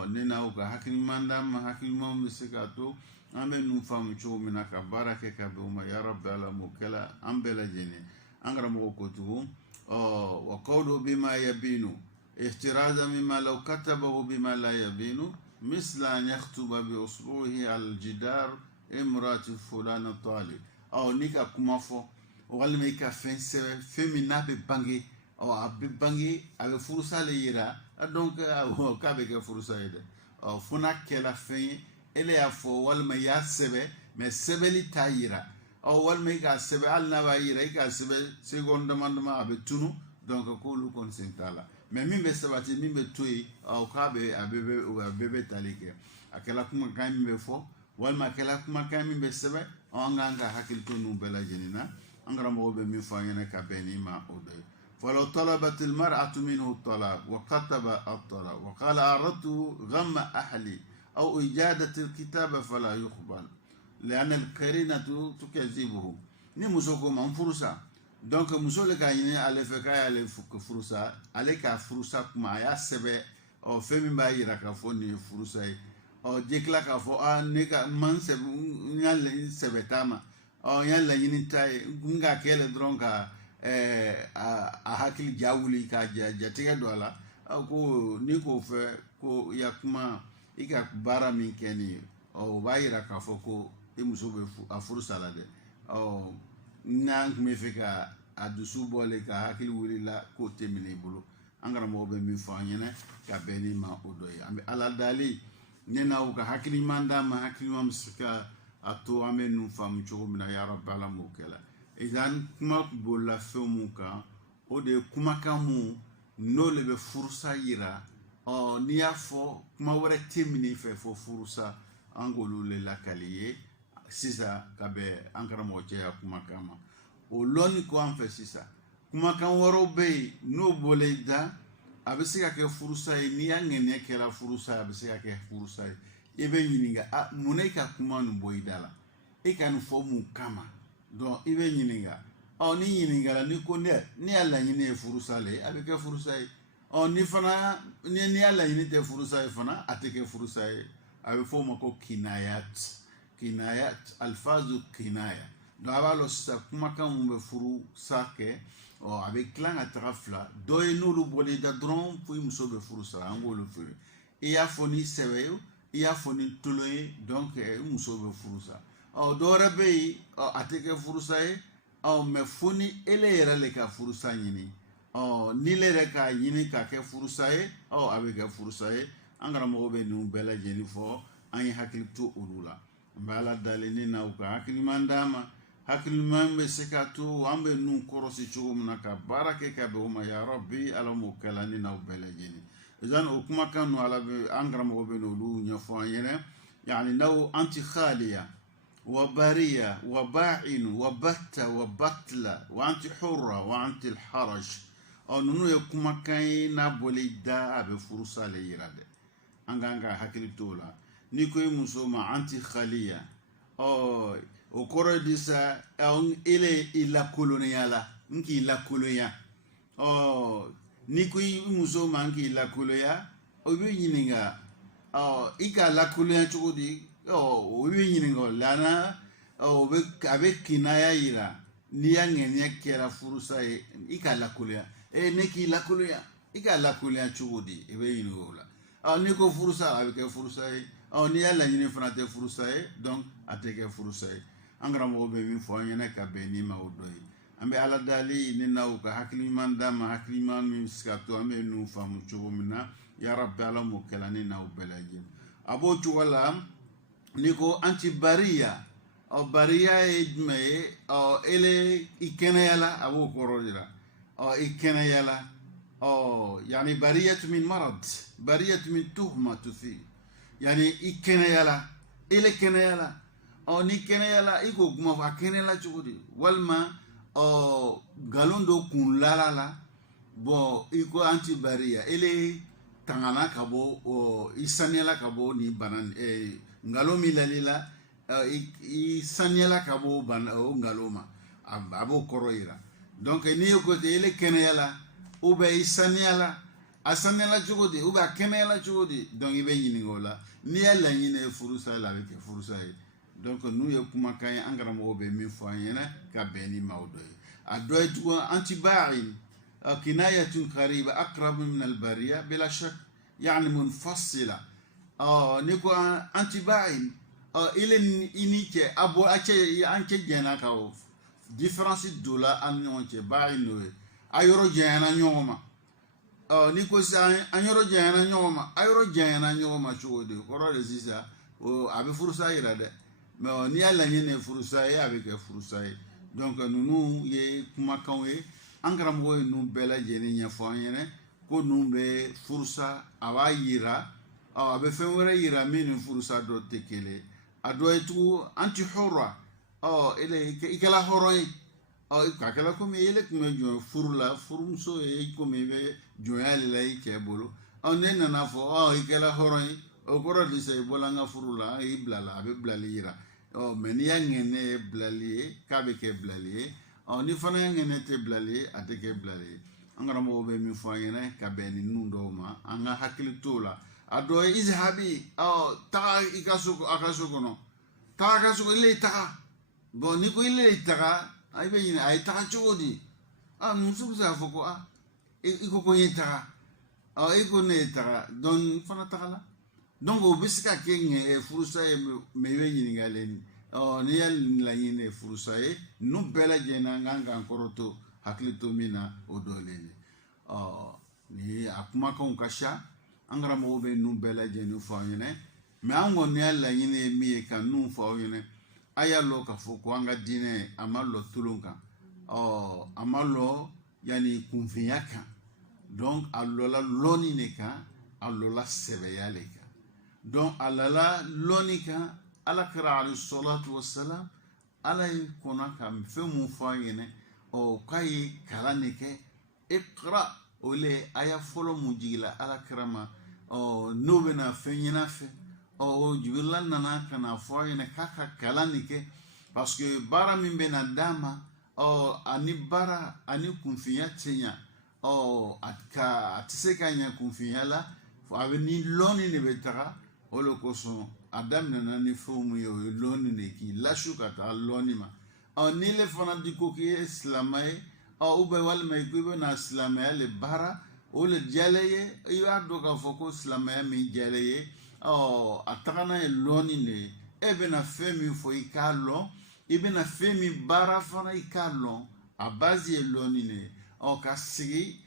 ne n'aw ka hakili ɲuman d'an ma hakili ɲuman bɛ se k'a to an bɛ ninnu faamu cogo min na ka baara kɛ ka bɛn o ma ya rabbi ala m'o kɛla an bɛɛ lajɛlen an karamɔgɔ ko tugun wa qawlu bima yabinu ihtirazan mimma law katabahu bima la yabinu misla an yakhtuba bi usbuhi al jidar imrati fulana talib ni ka kuma fɔ walima i ka fɛn sɛbɛn fɛn min n'a bɛ bange a bɛ bange a bɛ furusa le yira donc k'a bɛ kɛ furusa ye dɛ fo n'a kɛla fɛn ye ele y'a fɔ walima i y'a sɛbɛn mais sɛbɛnli t'a yira walima i k'a sɛbɛn hali n'a b'a yira i k'a sɛbɛn seconde dama dama a bɛ tunu donc k'olu kɔni sen t'a la mais min bɛ sabati min bɛ to yen k'a bɛ a bɛɛ bɛ tali kɛ a kɛla kumakan min bɛ fɔ walima a kɛla kumakan min bɛ sɛbɛn an k'an ka hakili to ninnu bɛɛ lajɛlen na an karamɔgɔ bɛ min fɔ an ɲɛna ka bɛn ni ma o dɔ ye فلو طلبت المرأة منه الطلاق وكتب الطلاق وقال أردت غم أهلي أو إجادة الكتابة فلا يقبل لأن القرينة تكذبه ni muso ko man furusa donc muso le ka ɲini ale fɛ k'a y'ale furusa ale k'a furusa kuma a y'a sɛbɛ fɛn min b'a yira k'a fɔ nin ye furusa ye je tila k'a fɔ ne ka man sɛbɛ n y'a sɛbɛ t'a ma n y'a laɲini t'a ye n k'a kɛ dɔrɔn ka a hakili jawuli ka jatigɛ don a la ko ni k'o fɛ ko i ya kuma i ka baara min kɛ nin o b'a yira k'a fɔ ko i muso bɛ a furu sa la dɛ n'an tun bɛ fɛ ka a dusu bɔlen ka hakili wulila k'o tɛ minɛ i bolo an karamɔgɔ bɛ min fɔ an ɲɛna ka bɛn ni ma o dɔ ye an bɛ ala dali ne n'aw ka hakiliman d'a ma hakiliman bɛ se ka a to an bɛ ninnu faamu cogo min na yarabi ala m'o kɛ la kuma bolila fɛn mun kan o de ye kumakan mun n'o le bɛ furusa yira n'i y'a fɔ kuma wɛrɛ tɛ minɛ i fɛ fo furusa an k'olu le lakali ye sisan ka bɛn an karamɔgɔ cɛ ya kumakan ma o lɔnni ko an fɛ sisan kumakan wɛrɛw bɛ yen n'o bɔla i da a bɛ se ka kɛ furusa ye n'i y'a ŋaniya kɛra furusa ye a bɛ se ka kɛ furusa ye i bɛ ɲininka mun na i ka kuma nin bɔ i da la i ka nin fɔ mun kama donc i bɛ ɲininka ni ɲininkala ni ko ne y'a laɲini ye furusa le a bɛ kɛ furusa ye ni fana ni y'a laɲini tɛ furusa ye fana a tɛ kɛ furusa ye a bɛ fɔ o ma ko kinayat alfazu kinaya donc a b'a lɔ sisan kumakan mun bɛ furusa kɛ a bɛ tila ka taga fila dɔ ye n'olu bɔlen da dɔrɔn fo i muso bɛ furusa an b'olu feere i y'a fɔ ni sɛbɛ ye i y'a fɔ ni tolon ye donc i muso bɛ furusa dɔ wɛrɛ bɛ yen a tɛ kɛ furusa ye mɛ fo ni ele yɛrɛ le ka furusa ɲini ni le yɛrɛ k'a ɲini k'a kɛ furusa ye a bɛ kɛ furusa ye an karamɔgɔ bɛ ninnu bɛɛ lajɛlen fɔ an ye hakili to olu la n bɛ ala dalen ne na u ka hakiliman d'a ma hakiliman bɛ se ka to an bɛ ninnu kɔrɔsi cogo min na ka baara kɛ ka bɛn o ma yarabi ala m'o kɛla ne n'aw bɛɛ lajɛlen zan o kumakan ninnu ala bɛ an karamɔgɔ bɛ n'olu ɲɛfɔ an ɲɛna yani n'aw an ti khaliya وبرية وباعن وبت وبتلة وأنت حرة وأنت الحرج نونو يكما كاين نابولي دا بفرصة ليرادة أنغانغا حكي تولا نيكو يمسوما أنت خالية وكورو ديسا إلا كولونيالا نكي إلا كولونيا نيكو يمسوما نكي إلا كولونيا ويبينينغا إيكا لا كولونيا تشودي o bɛ ɲininka lana a bɛ kinaya yira n'i y'a ŋaniya kɛra furusa ye i ka lakoloya ne k'i lakoloya i ka lakoloya cogo di i bɛ ɲininka o la n'i ko furusa a bɛ kɛ furusa ye n'i y'a laɲini fana tɛ furusa ye donc a tɛ kɛ furusa ye an karamɔgɔ bɛ min fɔ an ɲɛna ka bɛn ni ma o dɔ ye an bɛ ala dali ne n'aw ka hakiliman d'a ma hakiliman min bɛ se ka to an bɛ ninnu faamu cogo min na yarabi ala m'o kɛla ne n'aw bɛɛ lajɛlen a b'o cogo la niko anti bariya bariya ye jumɛn ye ele i kɛnɛyala a b'o kɔrɔ de la i kɛnɛyala yani bariyatu min marad bariyatu min tuhmatu fi yani i kɛnɛyala ele kɛnɛyala ni kɛnɛyala i k'o kuma fɔ a kɛnɛyala cogo di walima nkalon dɔ kun lala la bon i ko anti bariya ele tangana ka bɔ i saniyala ka bɔ ni bana ngalo mi lalila i saniyala ka bɔ o ngalo ma a b'o kɔrɔ yira donc n'i ye ko ten ele kɛnɛyala ou bien i saniyala a saniyala cogo di ou bien a kɛnɛyala cogo di donc i bɛ ɲininka o la n'i y'a laɲini ye furusa la a bɛ kɛ furusa ye donc n'u ye kumakan ye an karamɔgɔ bɛ min fɔ an ɲɛna ka bɛn ni maaw dɔ ye a dɔ ye tugun antibaa'in kinayatun qariba aqrabu min albariya bila shak yani munfasila ni ko antibaa'in ile ini cɛ a bɔ a cɛ an cɛ jɛnna ka o différence dɔ la an ni ɲɔgɔn cɛ baa'in n'o ye a yɔrɔ jɛnyana ɲɔgɔn ma ni ko sisan an yɔrɔ jɛnyana ɲɔgɔn ma a yɔrɔ jɛnyana ɲɔgɔn ma cogo di kɔrɔ de sisan a bɛ furusa yira dɛ mais n'i y'a laɲini ye furusa ye a bɛ kɛ furusa ye donc ninnu ye kumakanw ye an karamɔgɔ ye ninnu bɛɛ lajɛlen ɲɛfɔ an ɲɛna ko ninnu bɛ furusa a b'a yira a bɛ fɛn wɛrɛ yira min ni furusa dɔ tɛ kelen a dɔ ye tugun anti hɔrɔn i kɛla hɔrɔn ye ka kɛla komi ele tun bɛ jɔn furu la furumuso ye komi i bɛ jɔnya de la i cɛ bolo ne nana fɔ i kɛla hɔrɔn ye o kɔrɔ de sa i bɔla an ka furu la i bilala a bɛ bilali yira mais n'i y'a ŋɛnɛ ye bilali ye k'a bɛ kɛ bilali ye ni fana y'a ŋɛnɛ tɛ bilali ye a tɛ kɛ bilali ye an karamɔgɔw bɛ min fɔ an ɲɛna ka bɛn ni ninnu dɔw ma an ka hakili t'o la a dɔ ye izahabi taga i ka so a ka so kɔnɔ taga ka so ile taga bon ni ko ile taga a bɛ ɲini a ye taga cogo di muso bɛ se k'a fɔ ko i ko ko n ye taga i ko ne ye taga donc n fana tagala donc o bɛ se ka kɛ furusa ye mais i bɛ ɲininkali n'i y'a laɲini furusa ye ninnu bɛɛ lajɛlen an kan k'an kɔrɔ to hakili to min na o dɔlen ni a kumakanw ka ca an karamɔgɔw bɛ ninnu bɛɛ lajɛlen fɔ an ɲɛna mais an kɔni y'a laɲini ye min ye ka ninnu fɔ aw ɲɛna a y'a lɔ k'a fɔ ko an ka diinɛ a ma lɔ tulon kan a ma lɔ yani kunfinya kan donc a lɔla lɔni de kan a lɔla sɛbɛya de kan donc a lala lɔni kan alakira alayhi salatu wassalam ala ye kɔnɔ ka fɛn mun fɔ an ɲɛna k'a ye kalan de kɛ iqra o le aya fɔlɔ mun jigila alakira ma n'o bɛna fɛn ɲɛna fɛ Jibrila nana ka na fɔ a ɲɛna k'a ka kalan de kɛ parce que baara min bɛna d'a ma ani baara ani kunfinya tɛ ɲa a tɛ se ka ɲa kunfinya la a bɛ ni lɔnni de bɛ taga o de kosɔn a daminɛna ni fɛn mun ye o ye lɔnni de k'i lasu ka taa lɔnni ma ni le fana di ko k'i ye silamɛ ye walima i ko i bɛna silamɛya le baara o le diyalen ye i b'a dɔn k'a fɔ ko silamɛya min diyalen ye a taga n'a ye lɔnni de ye e bɛna fɛn min fɔ i k'a lɔn i bɛna fɛn min baara fana i k'a lɔn a base ye lɔnni de ye ka sigi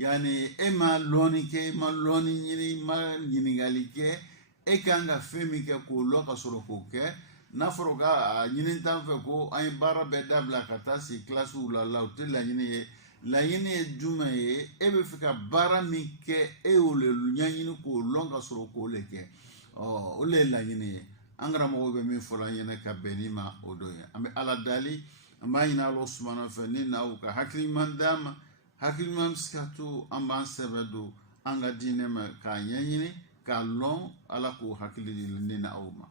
yani e ma lɔnni kɛ i ma lɔnni ɲini i ma ɲininkali kɛ e kan ka fɛn min kɛ k'o lɔn ka sɔrɔ k'o kɛ n'a fɔra ka ɲini t'an fɛ ko an ye baara bɛɛ dabila ka taa sigi kilasiw la o tɛ laɲini ye laɲini ye jumɛn ye e bɛ fɛ ka baara min kɛ e y'o le ɲɛɲini k'o lɔn ka sɔrɔ k'o le kɛ o le ye laɲini ye an karamɔgɔw bɛ min fɔla an ɲɛna ka bɛn ni ma o dɔ ye an bɛ ala dali an b'a ɲini ala subahana fɛ ni n'aw ka hakili ɲuman d'a ma hakili ɲuman bɛ se ka to an b'an sɛbɛ don an ka diinɛ ma k'a ɲɛɲini k'a lɔn ala k'o hakili di ne n'aw ma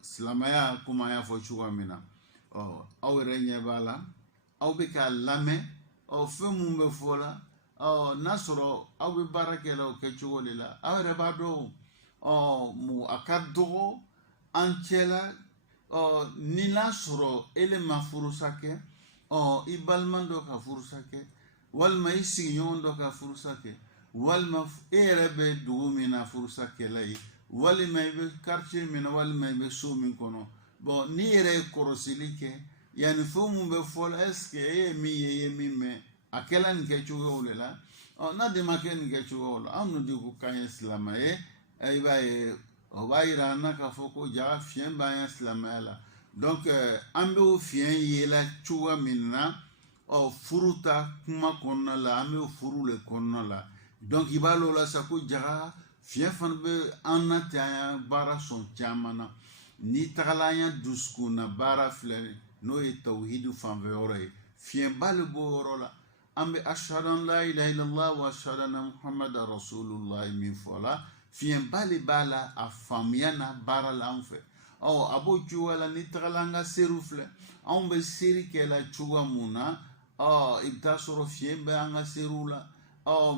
silamɛya komi an y'a fɔ cogoya min na aw yɛrɛ ɲɛ b'a la aw bɛ k'a lamɛn fɛn mun bɛ fɔ la n'a sɔrɔ aw bɛ baara kɛ la o kɛcogo de la aw yɛrɛ b'a dɔn a ka dɔgɔ an cɛla ni n'a sɔrɔ e le ma furusa kɛ i balima dɔ ka furusa kɛ walima i sigiɲɔgɔn dɔ ka furusa kɛ walima e yɛrɛ bɛ dugu min na furusa kɛla ye walima i bɛ quartier min na walima i bɛ so min kɔnɔ bon n'i yɛrɛ ye kɔrɔsili kɛ yani fɛn mun bɛ fɔ la est-ce que e ye min ye i ye min mɛn a kɛla nin kɛcogoyaw de la n'a de ma kɛ nin kɛcogoyaw la an dun de ko k'an ye silamɛ ye i b'a ye o b'a yira an na k'a fɔ ko ja fiɲɛ b'an ye silamɛya la donc an bɛ o fiɲɛ yela cogoya min na furu ta kuma kɔnɔna la an bɛ furu le kɔnɔna la donc i b'a lɔ la sa ko jaga fiɲɛ fana bɛ an na ten an ya baara sɔn caman na n'i tagala an ya dusukun na baara filɛ n'o ye tawhidu fanfɛ yɔrɔ ye fiɲɛba le b'o yɔrɔ la an bɛ ashhadu an la ilaha illallah wa ashhadu anna muhammadan rasulullah min fɔ la fiɲɛba le b'a la a faamuya na baara la an fɛ a b'o cogoya la n'i tagala an ka seriw filɛ anw bɛ seri kɛla cogoya mun na i bɛ taa sɔrɔ fiɲɛ bɛ an ka seriw la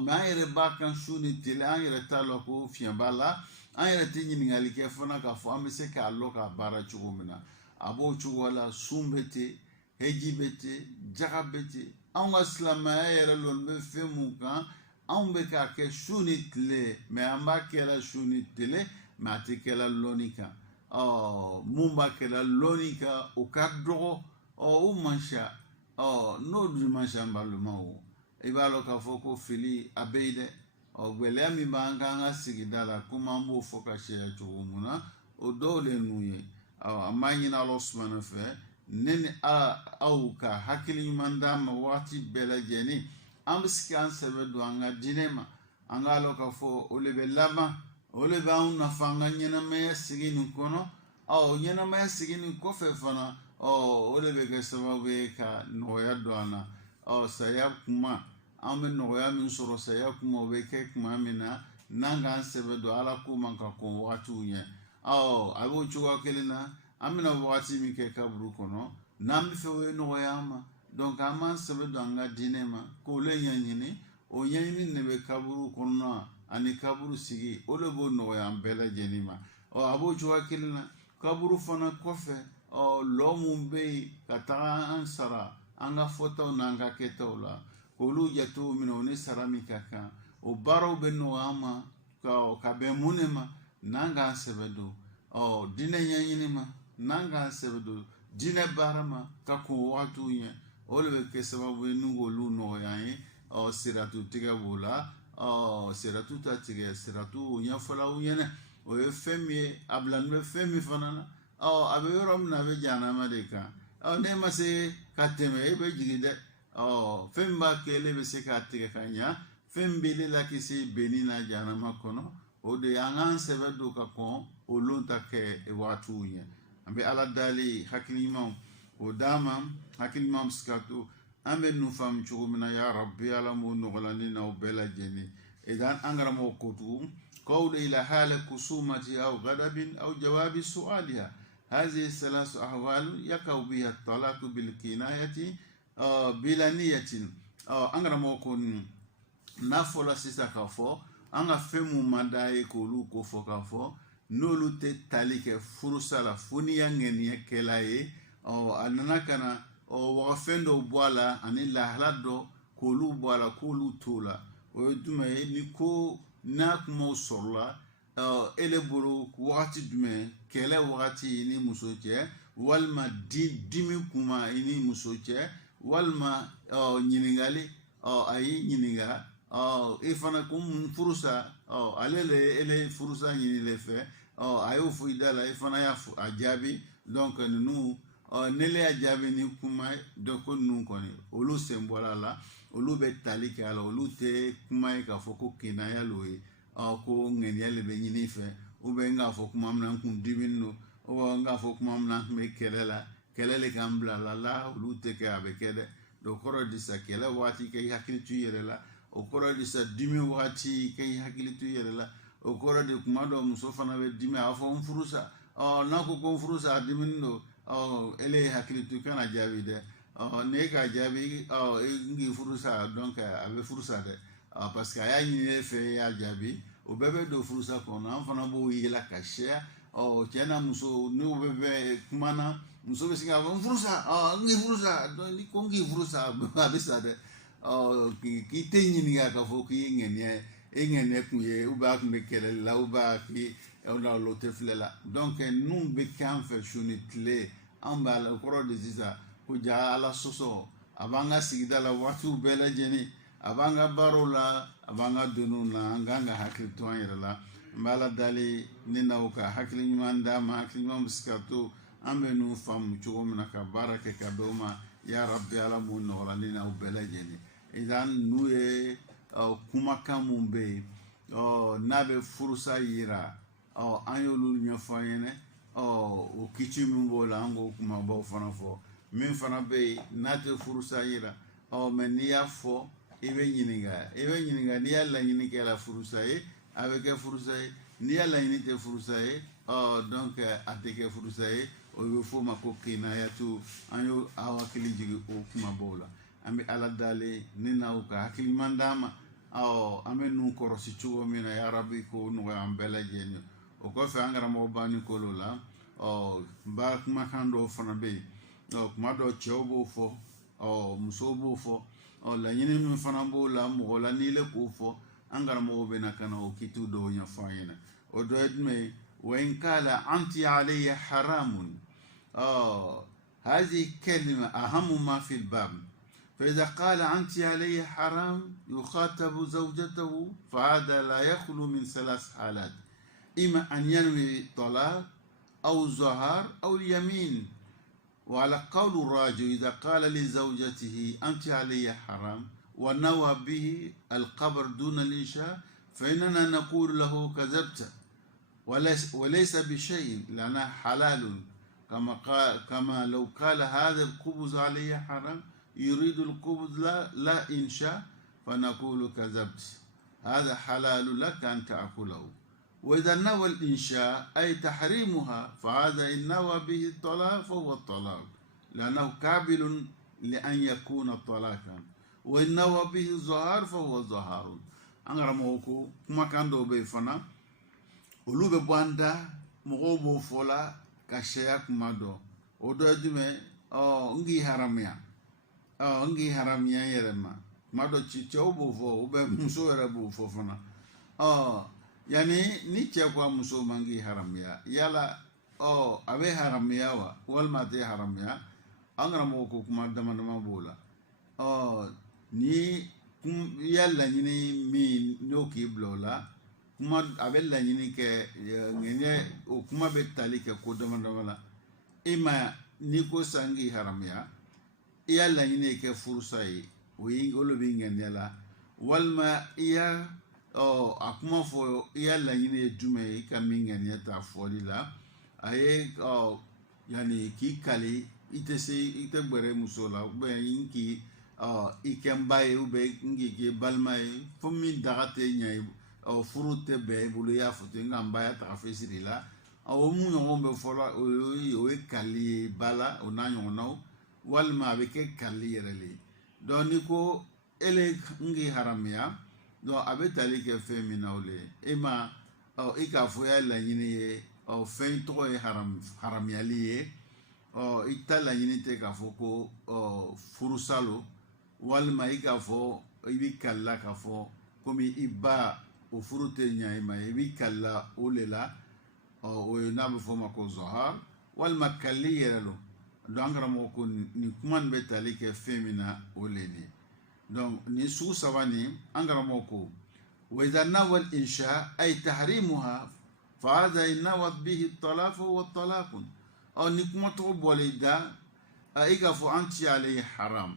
mais an yɛrɛ b'a kan su ni tile an yɛrɛ t'a la ko fiɲɛ b'a la an yɛrɛ tɛ ɲininkali kɛ fana k'a fɔ an bɛ se k'a lɔ k'a baara cogo min na a b'o cogoya la sun bɛ ten heji bɛ ten jaga bɛ ten anw ka silamɛya yɛrɛ lɔn bɛ fɛn mun kan anw bɛ k'a kɛ su ni tile mais an b'a kɛla su ni tile mais a tɛ kɛla lɔnni kan mun b'a kɛla lɔnni kan o ka dɔgɔ o man ca n'o dun man ca an balimaw i b'a lɔn k'a fɔ ko fili a bɛ ye dɛ gɛlɛya min b'an kan an ka sigida la komi an b'o fɔ ka caya cogo mun na o dɔw de ninnu ye an b'a ɲini ala subahana fɛ ne ni aw ka hakili ɲuman d'a ma waati bɛɛ lajɛlen an bɛ se k'an sɛbɛ don an ka diinɛ ma an k'a lɔn k'a fɔ o le bɛ laban o le b'anw nafa an ka ɲɛnamaya sigi nin kɔnɔ ɲɛnamaya sigi nin kɔfɛ fana o de bɛ kɛ sababu ye ka nɔgɔya don an na saya kuma an bɛ nɔgɔya min sɔrɔ saya kuma o bɛ kɛ kuma min na n'an k'an sɛbɛ don ala ko man ka kɔn wagatiw ɲɛ a b'o cogoya kelen na an bɛna wagati min kɛ kaburu kɔnɔ n'an bɛ fɛ o ye nɔgɔya an ma donc an b'an sɛbɛ don an ka diinɛ ma k'o le ɲɛɲini o ɲɛɲini de bɛ kaburu kɔnɔna ani kaburu sigi o de b'o nɔgɔya an bɛɛ lajɛlen ma a b'o cogoya kelen na kaburu fana kɔfɛ lɔ mun bɛ yen ka taga an sara an ka fɔtaw n'an ka kɛtaw la k'olu jatew minɛ o ni sara min ka kan o baaraw bɛ nɔgɔya an ma ka bɛn mun de ma n'an k'an sɛbɛ don diinɛ ɲɛɲini ma n'an k'an sɛbɛ don diinɛ baara ma ka kɔn wagatiw ɲɛ o de bɛ kɛ sababu ye n'u k'olu nɔgɔya an ye siratu tigɛ b'o la siratu ta tigɛ siratu o ɲɛfɔla u ɲɛna o ye fɛn min ye a bilalen bɛ fɛn min fana na a bɛ yɔrɔ min na a bɛ jahanama de kan n'e ma se ka tɛmɛ e bɛ jigin dɛ fɛn min b'a kɛ e bɛ se k'a tigɛ ka ɲa fɛn min bɛ ne la kisi benni na jahanama kɔnɔ o de ye an k'an sɛbɛ don ka kɔn olu ta kɛ wagatiw ɲɛ an bɛ ala dali hakili ɲumanw o d'a ma hakili ɲuman bɛ se ka to an bɛ ninnu faamu cogo min na ya rabbi ala m'o nɔgɔlani na o bɛɛ lajɛlen idan an karamɔgɔ ko tugun قول إلى حال خصومة أو غضب أو جواب سؤالها هذه الثلاث أحوال يقع بها الطلاق بالكناية بلا نية أنغرا موكون نافولا سيسا كافو أنغا فمو مداي كولو كوفو كافو نولو تتاليك فرصة فونيا نغنية كلاي أننا كان وغفندو بوالا أني لحلادو كولو بوالا كولو تولا ويدوما نيكو n'a kumaw sɔrɔla ele bolo wagati jumɛn kɛlɛ wagati ni muso cɛ walima dimi kuma i ni muso cɛ walima ɲininkali a y'i ɲininka e fana ko furusa ale ele furusa ɲini le fɛ a y'o fɔ i da la e fana y'a jaabi donc ninnu ne le y'a jaabi ni kuma donc ko ninnu kɔni olu sen bɔra la olu bɛ tali kɛ a la olu tɛ kuma ye k'a fɔ ko kinaya lo ye ko ŋaniya le bɛ ɲini fɛ n k'a fɔ kuma min na n kun dimini don n k'a fɔ kuma min na n kun bɛ kɛlɛ la kɛlɛ le k'an bila la olu tɛ kɛ a bɛ kɛ dɛ o kɔrɔ de sa kɛlɛ waati k'i hakili to i yɛrɛ la o kɔrɔ de sa dimi waati k'i hakili to i yɛrɛ la o kɔrɔ de kuma dɔ muso fana bɛ dimi a b'a fɔ n furusa n'a ko n furusa a dimini don ele ye hakili to i kana jaabi dɛ ne ka jaabi n k'i furusa donc a bɛ furusa dɛ parce que a y'a ɲini e fɛ e y'a jaabi o bɛɛ bɛ don furusa kɔnɔ an fana b'o yela ka seya cɛ na muso n'u bɛ kuma na muso bɛ se k'a fɔ n furusa n k'i furusa ni ko n k'i furusa a bɛ sa dɛ k'i tɛ ɲininka k'a fɔ k'i ye ŋaniya e ŋaniya kun ye ou bien a kun bɛ kɛlɛli la ou bien k'i o tɛ filɛ la donc ninnu bɛ kɛ an fɛ su ni tile an b'a la o kɔrɔ de sisan ko ja ala sɔsɔ a b'an ka sigida la waatiw bɛɛ lajɛlen a b'an ka baaraw la a b'an ka doniw na an kan ka hakili to an yɛrɛ la n bɛ ala dali ne n'aw ka hakili ɲuman d'a ma hakili ɲuman bɛ se ka to an bɛ ninnu faamu cogo min na ka baara kɛ ka bɛn o ma ya rabbi ala m'o nɔgɔya ne n'aw bɛɛ lajɛlen idan n'u ye kumakan mun bɛ yen n'a bɛ furusa yira an y'olu ɲɛfɔ an ɲɛna o kici min b'o la an k'o kumabaw fana fɔ min fana bɛ yen n'a tɛ furusa yira mɛ n'i y'a fɔ i bɛ ɲininka n'i y'a laɲini kɛ la furusa ye a bɛ kɛ furusa ye n'i y'a laɲini tɛ furusa ye donc a tɛ kɛ furusa ye o bɛ f'o ma ko kinayatu an y'o aw hakili jigin o kumabaw la an bɛ ala dali ne n'aw ka hakili ɲuman d'a ma an bɛ ninnu kɔrɔsi cogo min na ya rabi k'o nɔgɔya an bɛɛ lajɛlen o kɔfɛ an karamɔgɔ b'an kolo la ba kumakan dɔw fana bɛ yen kuma dɔw cɛw b'o fɔ musow b'o fɔ laɲini min fana b'o la mɔgɔ la n'i le k'o fɔ an karamɔgɔw bɛ na ka na o kitiw dɔw ɲɛfɔ an ɲɛna o dɔ ye jumɛn ye wa in kala anti alayya haramun هذه كلمة أهم ما في الباب فإذا قال أنت علي حرام يخاطب زوجته فهذا لا يخلو من ثلاث حالات إما أن ينوي طلاق أو زهار أو اليمين وعلى قول الراجل إذا قال لزوجته أنت علي حرام ونوى به القبر دون الإنشاء فإننا نقول له كذبت وليس بشيء لأنه حلال كما لو قال هذا الخبز علي حرام يريد الخبز لا إنشاء فنقول كذبت هذا حلال لك أن تأكله وإذا نوى الإنشاء أي تحريمها فهذا إن نوى به الطلاق فهو الطلاق لأنه قابل لأن يكون طلاقا وإن نوى به الظهار فهو ظهار أنا موكو كما كان دو بيفنا ولو بباندا مغوبو فولا كشيا كما دو o do jume ngi haramia ngi haramia yerema mado chicho bo fo ube muso yere bo fo fana yani ni che kwa muso mangi haramia yala abe haramia wa walma te haramia angara mo ko kuma dama bola ni yalla nyini mi no ki blola kuma abe la nyini ke ngene o kuma be tali ke ko dama la ima ni ko sangi haramia yalla nyini ke fursai wi ngolo bi ngene la walma iya akuma fo yalla nyini jume ka mi ngene ta foli la aye yani ki kali ite gbere musola ube inki ikembaye ube ngi ke balmaye fomi dagate nyai furute be bulu ya futu ngamba ta fesiri la o mu no be fola o kali bala o na no walma be ke kali yerele don niko ele ngi haramia do abetali ke femina ole ema ika fo ya la nyini fen to haramia liye itala nyini te ka fo ko furusalo walma ika fo ibi kala ka fo komi iba o furute nya ma ibi kala olela o na be fo mako zohar walma kalli yeralo donc ramo ko ni kuman betali ke femina oleni donc ni su sabani angara moko wa idha nawal insha ay tahrimuha fa hadha inawat bihi at-talaq wa at-talaq ni kuma to bolida ika fo anti alayhi haram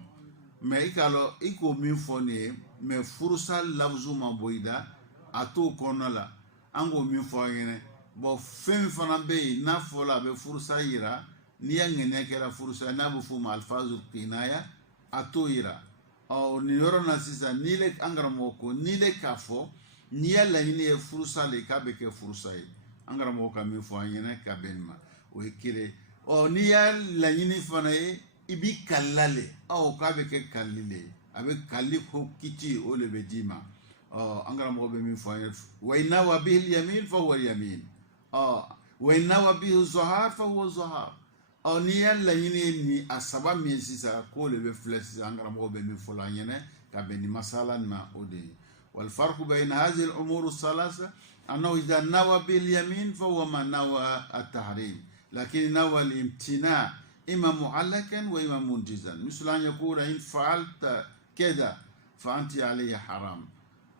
mais ikalo iko min fo ne mais furusa lafzu ma boida ato konola ango min fo yene bo fem fana be na fo la be furusa yira ni yangene kera furusa na bu fu ma alfazu kinaya ato yira ni yoro na sisa ni le angara moko ni le kafo ni yalla ni e furusa le ka be ke furusa yi angara moko min fo yene ka benma o kire ni yalla ni fana yi ibi kalale ka be ke kalile abe kalli ko kiti o le be dima angara moko be min fo yene wa inna wa bil yamin fa huwa yamin wa inna wa bihi zahar fa huwa zahar ni yalla ni asaba mi sisa ko le be flex angara mo be mi fola nyene ka be ni masala ma odi wal farq bayna hadhihi al umur al thalatha annahu idha nawa bil yamin fa huwa ma nawa at tahrim lakin nawa al imtina imma mu'allakan wa imma munjizan misal an yaqul in fa'alta كذا فأنت عليه حرام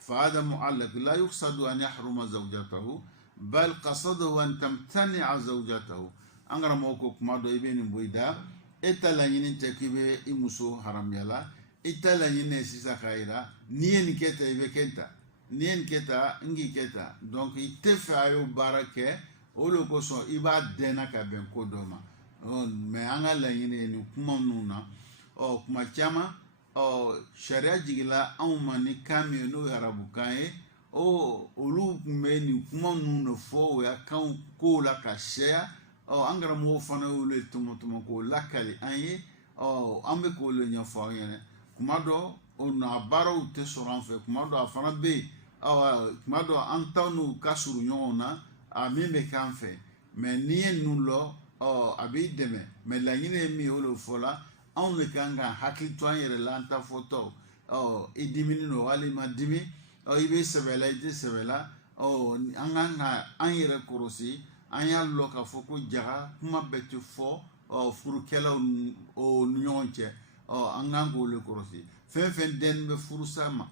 فهذا معلق لا يقصد أن يحرم زوجته بل قصده أن تمتنع زوجته angara moko kuma do ibe ni boida etala nyini tekibe imuso haram yala etala nyine sisa khaira nien keta ibe kenta nien keta ngi keta donc itefa ayo barake olo ko so iba dena ka ben ko doma me angala nyine ni kuma nuna kuma chama sharia jigila awma ni kame no harabu kae olu me ni kuma nuna fo ya kan ko la ka share angara mo fana wule tumo ko lakali anye ambe ko le nya fo yene kuma do na baro te soran fe kuma do afana be kuma do antanu kasuru nyona a meme kan fe me nie nulo abi deme me la yine mi wolo fola on le kanga hakli to yere lanta photo edimini no wale ma dimi ibe sebela ide sebela anganga anyere korosi anya loka foko jaga kuma beti fo furu kela o nyonche angango le korosi fen den be furu sama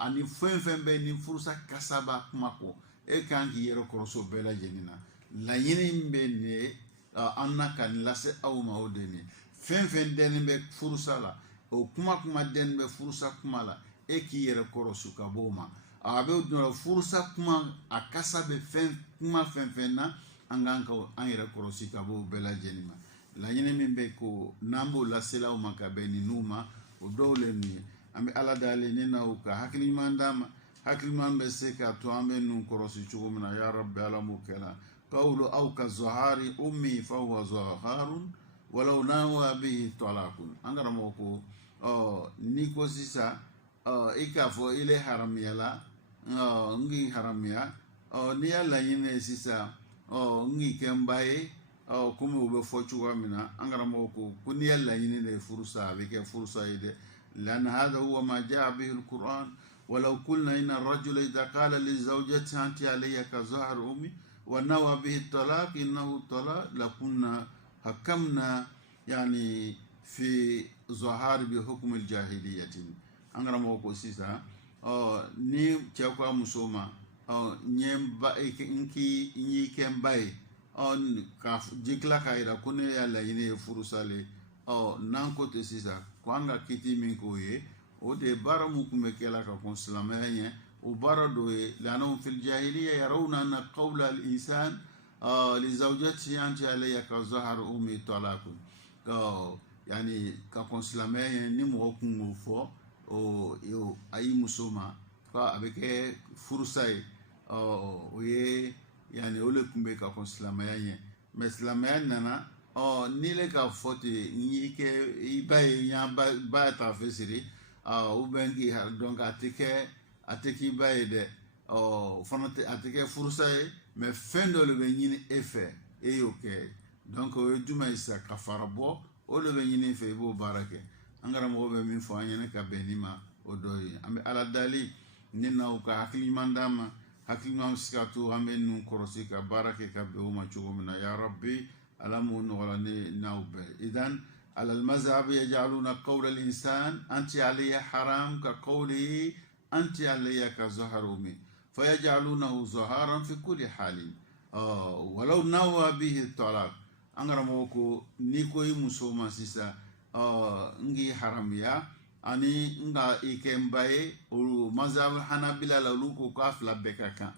ani fen be ni furu sa kasaba kuma ko e kangi yero koroso bela jenina la yini mbe ne anna kan lase aw ma odeni fen den be furu sala o kuma den be furu sa kuma la e ki yero korosu ka boma abe do furu sa kuma akasa be fen na anganka anyere korosi ka bo bela jenima la nyene mimbe ko nambo la sela o makabeni numa o dole ni ambe ala dale ne na o ka hakli mandama hakli mambe se ka to ambe nun korosi chugumna ya rabbi ala mukela qawlu aw ka zahari ummi fa huwa zaharun walau nawa bihi talaqun angara moko ni ko sisa ikafo ile haramiyala ngi haramia ni ala nyene sisa ngi kembaye comme o be fo chuwa mina angara moko kun yalla yini ne furusa be ke furusa ide lan hada huwa ma jaa bihi alquran ولو قلنا إن الرجل إذا قال لزوجته أنت علي كظهر أمي ونوى به الطلاق إنه الطلاق لكنا حكمنا يعني في ظهار بحكم الجاهلية أنغرا موكو سيسا ni chakwa musoma nyemba inki inyi kembai on ka jikla kaira kune yalla yine furusale nanko te sisa kwanga kiti minkoye o de bara mu kume kela ka kon silamaya o bara do lanahum fil jahiliya yarawna anna qawla al insan li zawjatihi anti alayya ka zahar ummi talaqun yani ka kon silamaya ni mo kun fo o ayi musoma ka avec furusay o ye yani ole kumbe ka kon silamaya mais silamaya nana ni le ka fote ni ke ibaye nya ba ta fesiri ou bien qui donc ateki baide fonate ateke fursaye mais fin de le benini effet et ok donc duma isa kafarabo o le benini fe bo barake angara mo be min fo anyene ka benima o doyi ambe ala dali nina o ka haklimandama haklimam sikatu ambe nun korosi ka barake ka be o ma chugumna ya rabbi alamu no wala ne naube idan على المذهب يجعلون قول الإنسان أنت علي حرام كقوله أنت علي كظهر أمي فيجعلونه ظهارا في كل حال ولو نوى به الطلاق أنغرا موكو نيكوي مسوما سيسا نجي حراميا أني نغا إيكم باي مذهب الحنابلة لولوكو كافلا بكاكا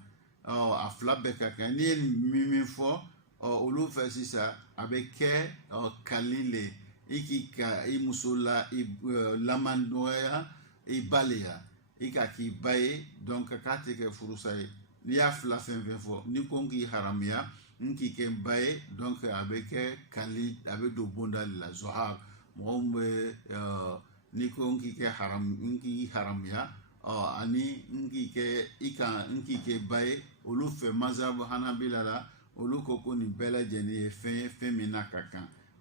أفلا بكاكا نين ميمي فو أولو فسيسا أبكي كاليلي ikika imusula lamandoya ibalea ikaki baye donc kate ke furusaye ni ya fla fen fo ni kongi haramia nki ke baye donc avec kali avec do bonda la zohar mombe ni kongi ke haram nki haramia ani nki ke ika nki ke baye olu fe mazhab hanabila la olu ko ni bela jeni fe minaka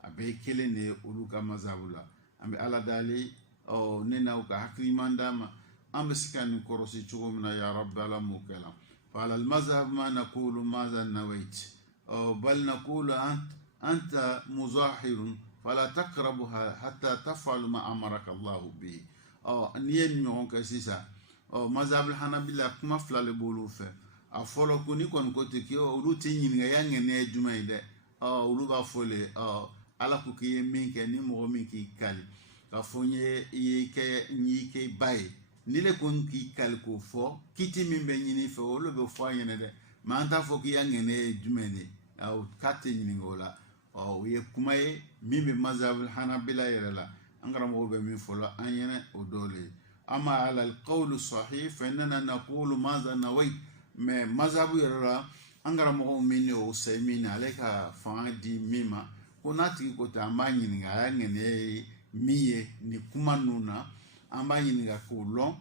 abe kele ne olu ka mazhabula ambe ala dali nena uka haklimandama ambe sikani korosi chugumna ya rabbi ala mukala fala al mazhab ma naqulu madha nawait bal naqulu anta muzahirun fala taqrabuha hatta taf'al ma amaraka Allah bi nien nyon ka sisa mazhab al hanabila kuma flale bolu fe a folo kuni kon kote ki olu tinyin nga yangene jumaide olu ba fole ala ko ke min ke ni mo min ki kali ka fonye ye ke ni ke bay ni le kon ki kal ko fo kiti min be ni fo lo be fo yene de ma anta fo ki yangene jumene aw katti ni ngola ye kumaye min be mazhabul hanabila yela angara mo be min fo la anyene o dole ama ala al qawl sahih fa inna naqulu madha nawait mais mazhabu yela angara mo min o saymin aleka fa di mima konati ko ta manyi nga ngene miye ni kuma nuna ambanyi nga ko lon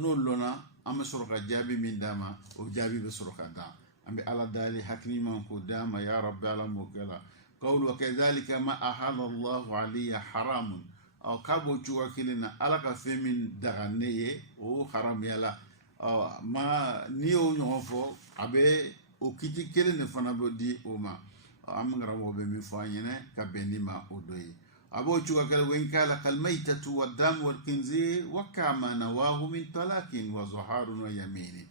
no lona am soroka jabi min dama o jabi be soroka da ambe ala dali haklima ko dama ya rabbi ala mukala qawlu wa kadhalika ma ahalla Allah aliya haram kabo chuwa kilina ala ka femin daga neye o haram yala ma ni o nyofo abe o kiti kelene fana bo di o ma amngara wo be mi fanyene ka benima odoyi abo chuka kala wen kala kal maytatu wad dam wal khinzir wa kama nawahu min talaqin wa zuharun wa yamini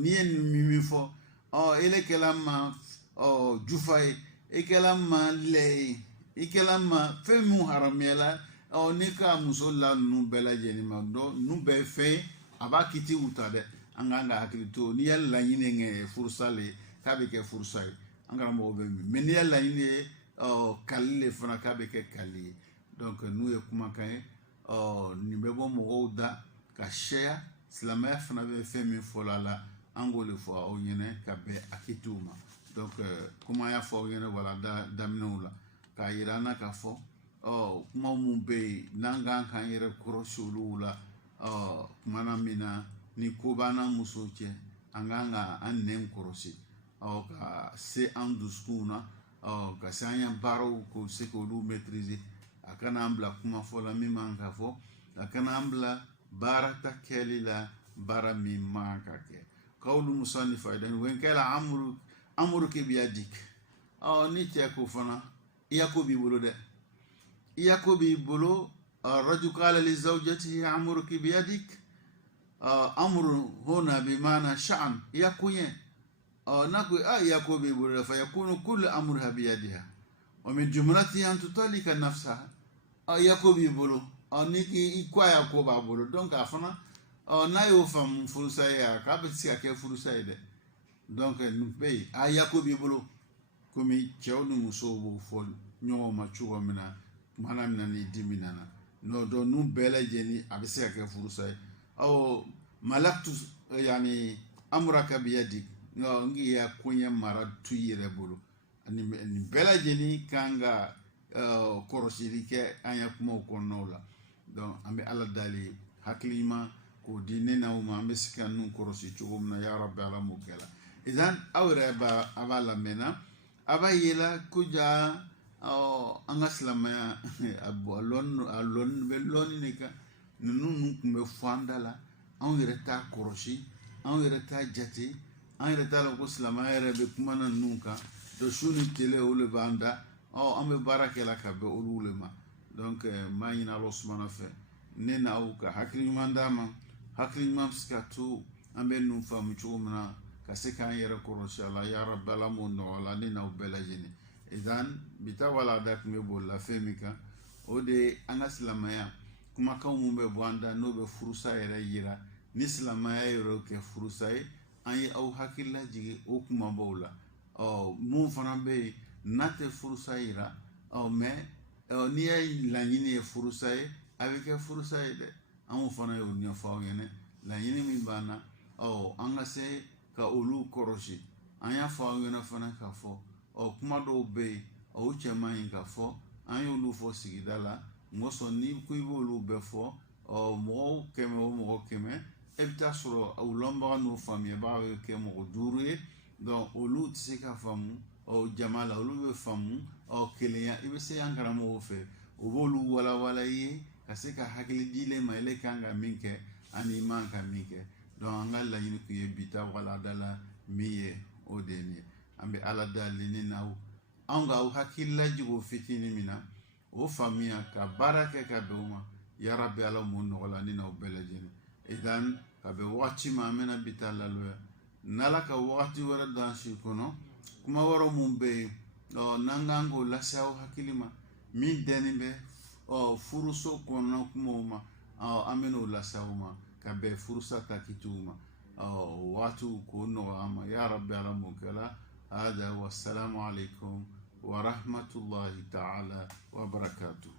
nien mi fo ele kelama jufay e kelama lay e kelama femu haramela nika musolla nu bela jeni ma do nu be fe abakiti utade anganga hakilito ni yalla yine nge fursale kabe ke fursale angara mo be men yalla yine kalle fana kabe ke kali donc nous e kuma kay ni be bo mo da ka share islamia fana be fe mi folala angole fo o nyene kabe akituma donc kuma ya fo yene wala da minula ka yirana ka fo kuma mu be nanga kan yere krosulula mana mina ni kubana musoche anganga annen krosi ka se an duskuna ka se an y'an baaraw ko se k'olu maîtriser a kana an bila kuma fɔ la min man ka fɔ a kana an bila baara ta kɛli la baara min man ka kɛ qawlu musannif aidan wa in kana amruka biyadik ni cɛ ko fana i ya ko b'i bolo dɛ i ya ko b'i bolo الرجل قال لزوجته أمرك بيدك أمر هنا بمعنى شأن يكون نقول يكون بيقول فيكون كل أمرها بيدها ومن جملتها أن تطلق نفسها يكون بيقول نيكي إكوا يكون بيقول donc afana na yo fam furusa ya ka be sika ke furusa ide donc nous pay yako bibolo komi cewnu muso bo fol nyomo ma chuwa mina manam na ni diminana no do nu bele jeni a be sika ke furusa aw malaktu yani amraka biyadik ngi ya kunya mara tuyire bolo ni bele jeni kanga korosiri ke anya kuma ko nola donc ambe ala dali haklima ko dine na uma ambe sika nun korosi chugumna ya rabbi ala mukela idan awre ba abala mena abayela kuja anga slama abu alon beloni nika nunu kumbe fandala an yireta korosi an yireta jati an yireta la ko slama yere be kuma na nunka do suni tele ole banda ambe barakela ka be olulema donc mayina lo subhanahu fa nena au ka haklima ndama haklima skatu ambe nu famu chumna kaseka yere korosi ala ya rabbala mundo wala nena ubelajini idan bitawala dak me bolla femika ode anaslamaya kuma kan mun be bwanda no be furusa yere yira ni islamaya yero ke furusa ay au hakilla jige o kuma bawla mun fana be nate furusa yira mais ni ay lañini furusa avec furusa de an fana yo nya fawene lañini min bana anga se ka olu korosi an ya fawene fana ka fo kuma do be chema yin ka fo an yo lu fo sigidala ngoso ni ku ibolu be fo mo keme ebita soro ulomba no famille ba ke mo dure donc olu tsika famu jamala olu be famu keleya ibe se yankara mo fe bolu wala ye kaseka hakili dile ma ele kanga minke ani manka minke donc ngalla yini ku yebita wala dala miye odeni ambe ala dalini nawo anga hakilla jigo fitini mina o famia ka baraka ka doma ya rabbi ala mun wala ni na belajini idan ka be wati ma mena bitala lo nala ka wati wara dansi kono kuma waro mun be nangango la saw hakilima min deni be furuso kono kuma ameno la sawma ka be furusa ta kituma watu kono ama ya rabbi ala mukala hada wassalamu alaikum ورحمة الله تعالى وبركاته.